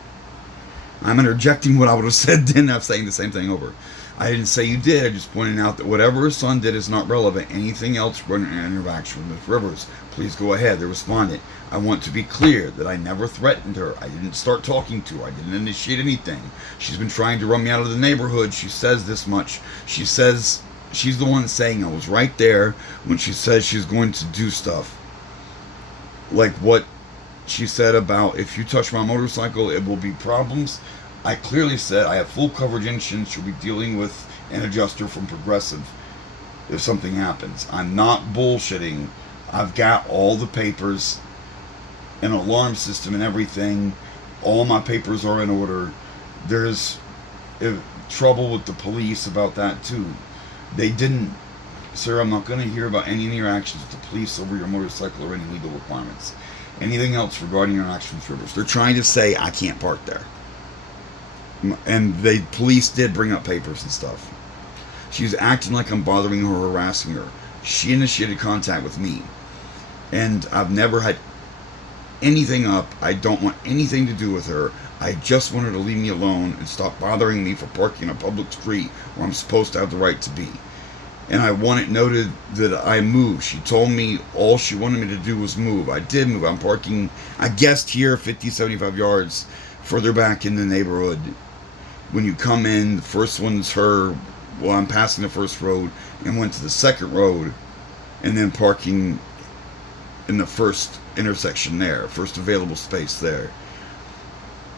I'm interjecting what I would have said then. I'm saying the same thing over. I didn't say you did. I just pointed out that whatever her son did is not relevant. Anything else regarding an interaction with Miss Rivers, please go ahead. They responded. I want to be clear that I never threatened her. I didn't start talking to her. I didn't initiate anything. She's been trying to run me out of the neighborhood. She says this much. She says she's the one saying I was right there when she says she's going to do stuff. Like what she said about if you touch my motorcycle, it will be problems. I clearly said I have full coverage insurance. She'll be dealing with an adjuster from Progressive if something happens. I'm not bullshitting. I've got all the papers, an alarm system and everything. All my papers are in order. There's trouble with the police about that too. They didn't. Sir, I'm not going to hear about any interactions with the police over your motorcycle or any legal requirements. Anything else regarding your interactions with Rivers. They're trying to say I can't park there. And the police did bring up papers and stuff. She's acting like I'm bothering her or harassing her. She initiated contact with me. And I've never had anything up. I don't want anything to do with her. I just want her to leave me alone and stop bothering me for parking on a public street where I'm supposed to have the right to be. And I want it noted that I moved. She told me all she wanted me to do was move. I did move. I'm parking, I guessed here, 50, 75 yards further back in the neighborhood. When you come in, the first one's her. Well, I'm passing the first road and went to the second road and then parking in the first intersection there, first available space there.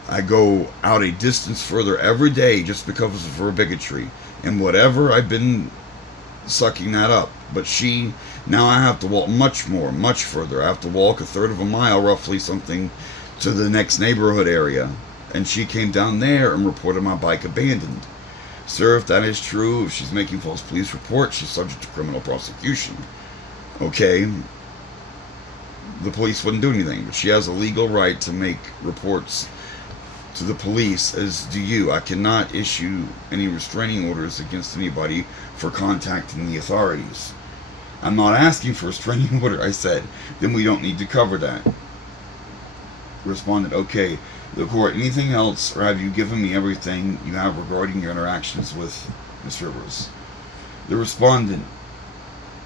I go out a distance further every day just because of her bigotry. And whatever, I've been sucking that up. But now I have to walk much further. I have to walk a third of a mile, roughly, something, to the next neighborhood area. And she came down there and reported my bike abandoned. Sir, if that is true, if she's making false police reports, she's subject to criminal prosecution. Okay, the police wouldn't do anything, but she has a legal right to make reports to the police, as do you. I cannot issue any restraining orders against anybody for contacting the authorities. I'm not asking for a restraining order, I said. Then we don't need to cover that. Responded, okay, the court, anything else, or have you given me everything you have regarding your interactions with Miss Rivers? The respondent,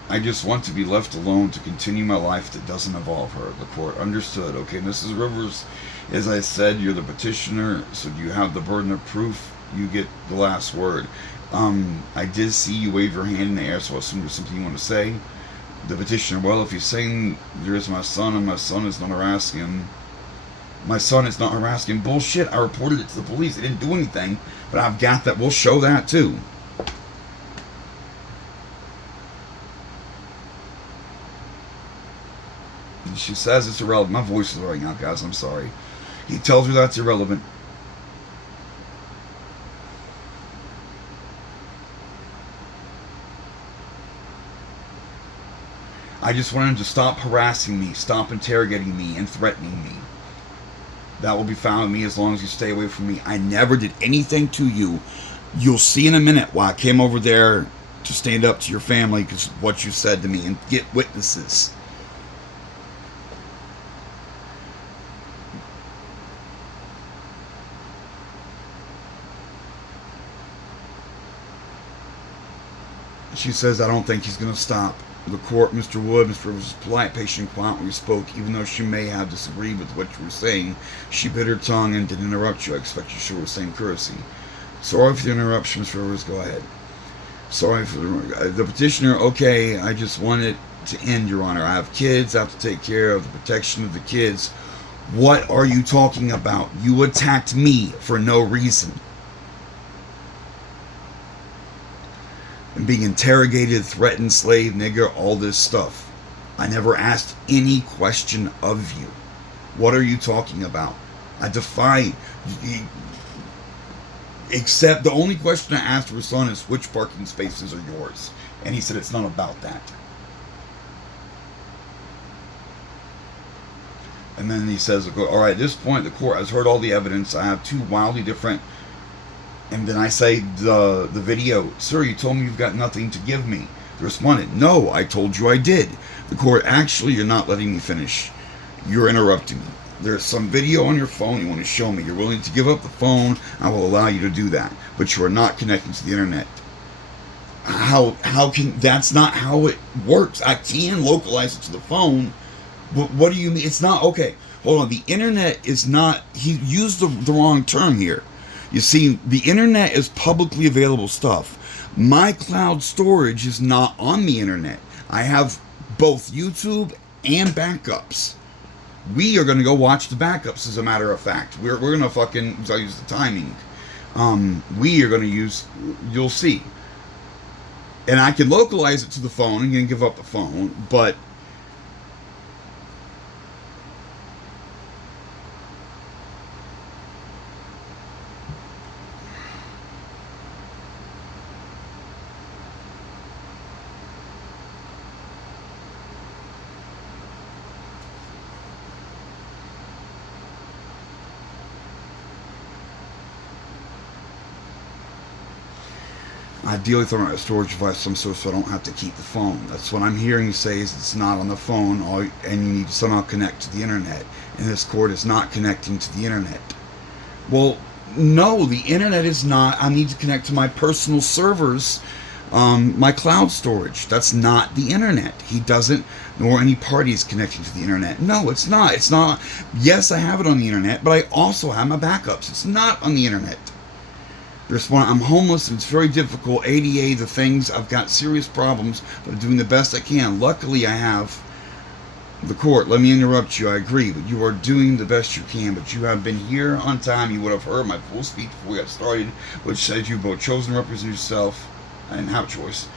I just want to be left alone to continue my life that doesn't involve her. The court, understood. Okay, Mrs. Rivers, as I said, you're the petitioner, so you have the burden of proof. You get the last word. I did see you wave your hand in the air, so I assume there's something you want to say. The petitioner, well, if you're saying there's my son and my son is not harassing him, my son is not harassing him. Bullshit, I reported it to the police. They didn't do anything, but I've got that. We'll show that too. She says it's irrelevant. My voice is running out, guys. I'm sorry. He tells her that's irrelevant. I just want him to stop harassing me, stop interrogating me, and threatening me. That will be fine with me as long as you stay away from me. I never did anything to you. You'll see in a minute why I came over there to stand up to your family because what you said to me and get witnesses. She says, I don't think he's going to stop. The court, Mr. Wood, Mr. Rivers was polite, patient, and quiet when we spoke. Even though she may have disagreed with what you were saying, she bit her tongue and didn't interrupt you. I expect you show the same courtesy. Sorry for the interruption, Mr. Rivers. Go ahead. Sorry for the petitioner. Okay, I just wanted to end, Your Honor. I have kids. I have to take care of the protection of the kids. What are you talking about? You attacked me for no reason. And being interrogated, threatened, slave, nigger, all this stuff. I never asked any question of you. What are you talking about? I defy. Except the only question I asked her son is which parking spaces are yours? And he said it's not about that. And then he says, all right, at this point the court has heard all the evidence. I have two wildly different. And then I say the video, sir, you told me you've got nothing to give me. The respondent, no, I told you I did. The court, actually, you're not letting me finish. You're interrupting me. There's some video on your phone you want to show me. You're willing to give up the phone. I will allow you to do that. But you are not connecting to the internet. How can, that's not how it works. I can localize it to the phone. But what do you mean? It's not, okay, hold on. The internet is not, he used the wrong term here. You see, the internet is publicly available stuff. My cloud storage is not on the internet. I have both YouTube and backups. We are going to go watch the backups, as a matter of fact. We're going to fucking, I'll use the timing. We are going to use, you'll see. And I can localize it to the phone and then give up the phone, but ideally throw out a storage device of some sort so I don't have to keep the phone. That's what I'm hearing you say is it's not on the phone and you need to somehow connect to the internet. And this court is not connecting to the internet. Well, no, the internet is not. I need to connect to my personal servers, my cloud storage. That's not the internet. He doesn't, nor any parties connecting to the internet. No, it's not. It's not. Yes, I have it on the internet, but I also have my backups. It's not on the internet. Respond, I'm homeless and it's very difficult. ADA, the things, I've got serious problems, but I'm doing the best I can. Luckily, I have The court, let me interrupt you. I agree, but you are doing the best you can. But you have been here on time. You would have heard my full speech before we got started, which says you've both chosen to represent yourself and have a choice.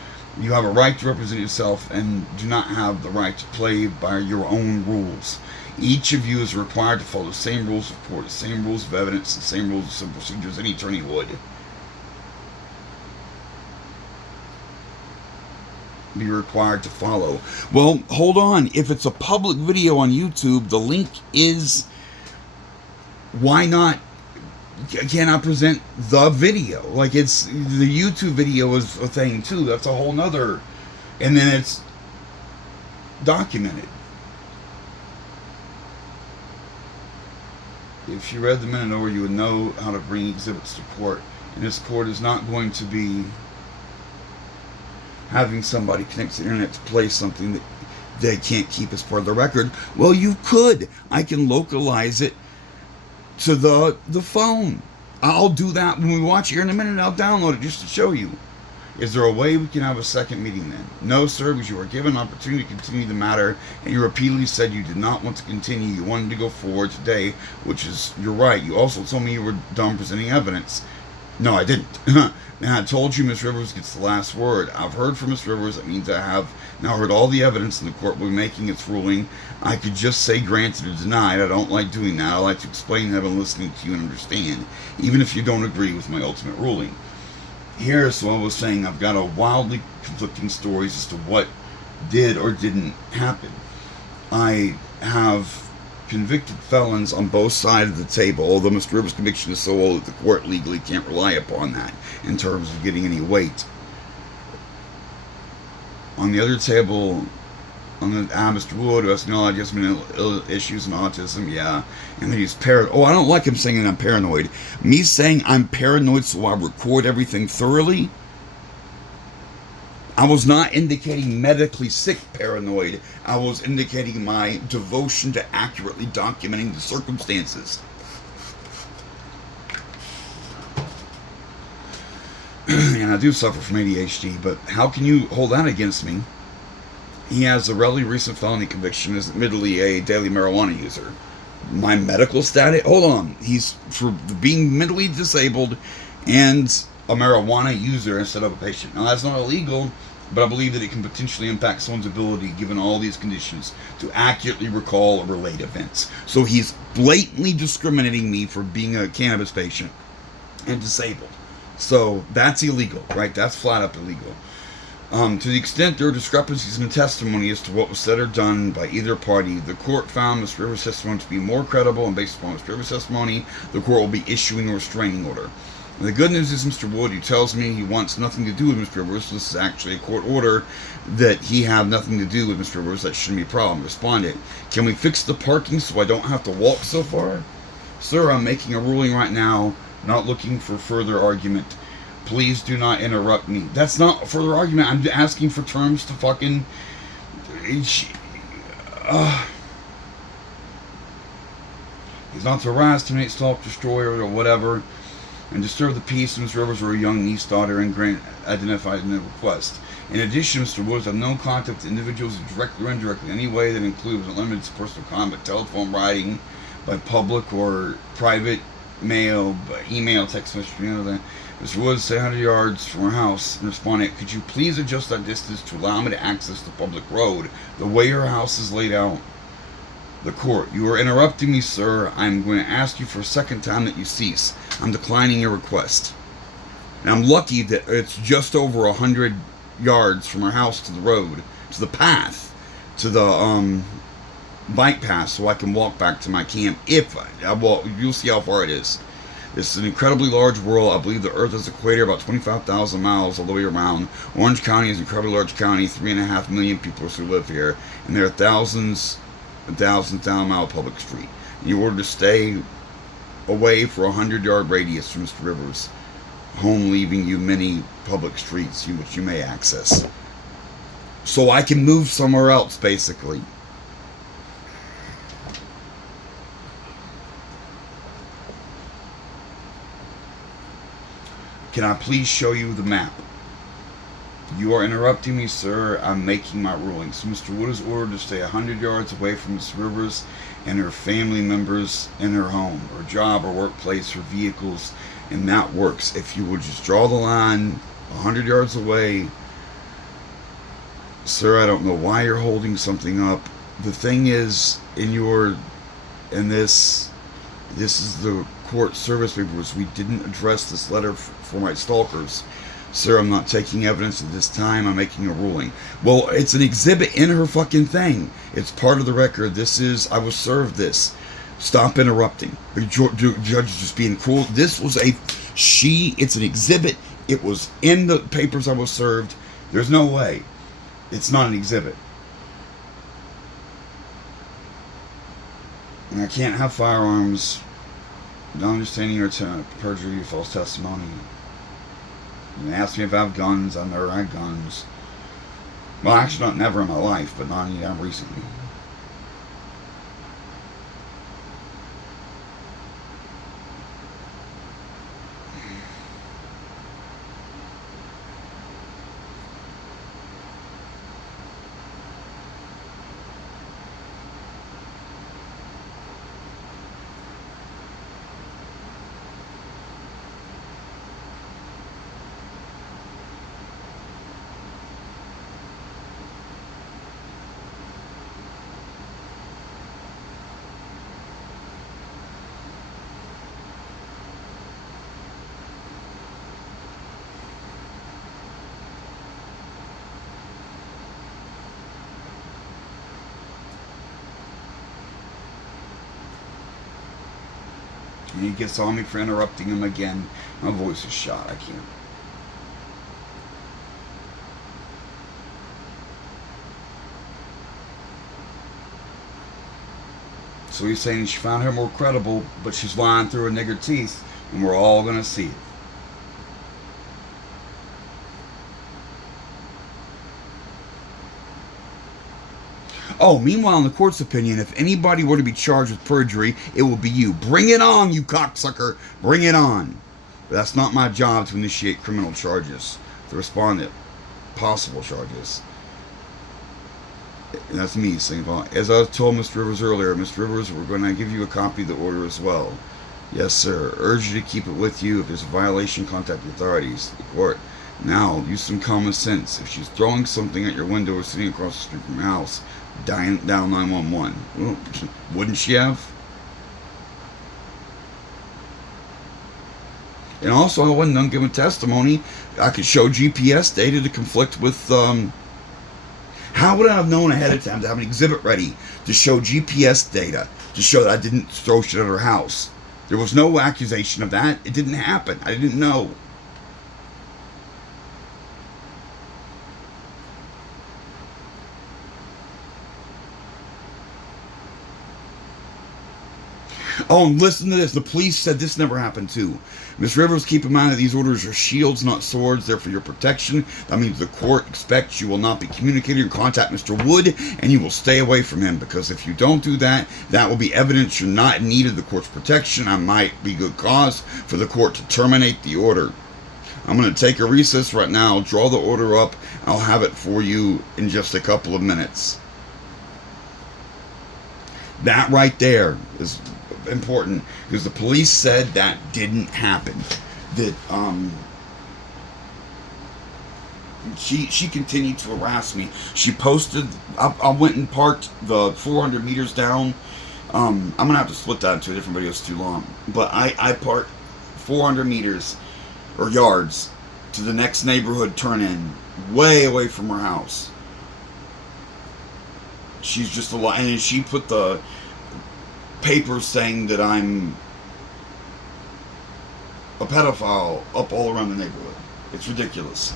You have a right to represent yourself and do not have the right to play by your own rules. Each of you is required to follow the same rules of court, the same rules of evidence, the same rules of civil procedures any attorney would be required to follow. Well, hold on. If it's a public video on YouTube, the link is, why not, cannot present the video? Like, it's, the YouTube video is a thing too. That's a whole nother, and then it's documented. If you read the minute over, you would know how to bring exhibits to court. And this court is not going to be having somebody connect to the internet to play something that they can't keep as part of the record. Well, you could. I can localize it to the phone. I'll do that when we watch here in a minute. I'll download it just to show you. Is there a way we can have a second meeting then? No, sir, because you were given an opportunity to continue the matter, and you repeatedly said you did not want to continue. You wanted to go forward today, which is, you're right. You also told me you were done presenting evidence. No, I didn't. And I told you Ms. Rivers gets the last word. I've heard from Ms. Rivers. That means I have now heard all the evidence, and the court will be making its ruling. I could just say granted or denied. I don't like doing that. I like to explain that I'm listening to you and understand, even if you don't agree with my ultimate ruling. Here's what I was saying. I've got a wildly conflicting stories as to what did or didn't happen. I have convicted felons on both sides of the table, although Mr. Rivers' conviction is so old that the court legally can't rely upon that in terms of getting any weight. On the other table, on the Mr. Wood, who has no mental issues and autism, yeah, and then he's paranoid. Oh, I don't like him saying that I'm paranoid. Me saying I'm paranoid so I record everything thoroughly, I was not indicating medically sick paranoid. I was indicating my devotion to accurately documenting the circumstances. And I do suffer from ADHD, but how can you hold that against me? He has a relatively recent felony conviction, is admittedly a daily marijuana user. My medical status, hold on, he's for being mentally disabled and a marijuana user instead of a patient. Now that's not illegal, but I believe that it can potentially impact someone's ability, given all these conditions, to accurately recall or relate events. So he's blatantly discriminating me for being a cannabis patient and disabled. So that's illegal, right? That's flat up illegal. To the extent there are discrepancies in the testimony as to what was said or done by either party, the court found Mr. Rivers' testimony to be more credible, and based upon Mr. Rivers' testimony, the court will be issuing a restraining order. And the good news is Mr. Wood, who tells me he wants nothing to do with Mr. Rivers, this is actually a court order that he have nothing to do with Mr. Rivers, that shouldn't be a problem. Responded, can we fix the parking so I don't have to walk so far? Sir, I'm making a ruling right now, not looking for further argument. Please do not interrupt me. That's not further argument. I'm asking for terms to fucking... He's not to harass, terminate, stalk, destroy, or whatever, and disturb the peace of Ms. Rivers or a young niece, daughter, and grant identified in the request. In addition, Mr. Woods have no contact with individuals directly or indirectly in any way that includes unlimited personal contact, telephone, writing, by public or private mail, by email, text message, that. Mr. Woods, stay 100 yards from our house, and responded, could you please adjust that distance to allow me to access the public road the way your house is laid out? The court, you are interrupting me, sir. I'm going to ask you for a second time that you cease. I'm declining your request. And I'm lucky that it's just over 100 yards from our house to the road, to the path, to the bike path, so I can walk back to my camp. If I walk, you'll see how far it is. This is an incredibly large world. I believe the Earth is equator, about 25,000 miles all the way around. Orange County is an incredibly large county, 3.5 million people who live here, and there are thousands and thousands down mile public street. In order to stay away for a 100-yard radius from Mr. Rivers' home, leaving you many public streets which you may access. So I can move somewhere else, basically. Can I please show you the map? You are interrupting me, sir. I'm making my ruling. So Mr. Wood is ordered to stay 100 yards away from Ms. Rivers and her family members in her home, or job, or workplace, or vehicles, and that works. If you would just draw the line 100 yards away, sir, I don't know why you're holding something up. The thing is, this is the court service papers. We didn't address this letter for my stalkers. Sir, I'm not taking evidence at this time. I'm making a ruling. Well, it's an exhibit in her fucking thing. It's part of the record. I was served this. Stop interrupting. The judge is just being cruel. It's an exhibit. It was in the papers I was served. There's no way. It's not an exhibit. And I can't have firearms, non-understanding or perjury or false testimony. And they asked me if I have guns. I've never had guns. Well, actually, not never in my life, but not anytime recently. And he gets on me for interrupting him again. My voice is shot. I can't. So he's saying she found her more credible, but she's lying through her nigger teeth, and we're all going to see it. Oh, meanwhile, in the court's opinion, if anybody were to be charged with perjury, it will be you. Bring it on, you cocksucker. Bring it on. But that's not my job to initiate criminal charges, to respond to possible charges. And that's me saying, as I told Mr. Rivers earlier, Mr. Rivers, we're going to give you a copy of the order as well. Yes, sir. Urge you to keep it with you. If there's a violation, contact the authorities, the court. Now, use some common sense. If she's throwing something at your window or sitting across the street from your house, dial 911. Well, wouldn't she have? And also, I wasn't done giving testimony. I could show GPS data to conflict with. How would I have known ahead of time to have an exhibit ready to show GPS data to show that I didn't throw shit at her house? There was no accusation of that. It didn't happen. I didn't know. Oh, and listen to this. The police said this never happened too. Ms. Rivers, keep in mind that these orders are shields, not swords. They're for your protection. That means the court expects you will not be communicating or contact Mr. Wood, and you will stay away from him, because if you don't do that, that will be evidence you're not in need of the court's protection. I might be good cause for the court to terminate the order. I'm going to take a recess right now, draw the order up. I'll have it for you in just a couple of minutes. That right there is important, because the police said that didn't happen. That she continued to harass me. She posted. I went and parked the 400 meters down. I'm gonna have to split that into a different video. It's too long. But I parked 400 meters or yards to the next neighborhood turn in, way away from her house. She's just a lot, and she put the papers saying that I'm a pedophile up all around the neighborhood. It's ridiculous.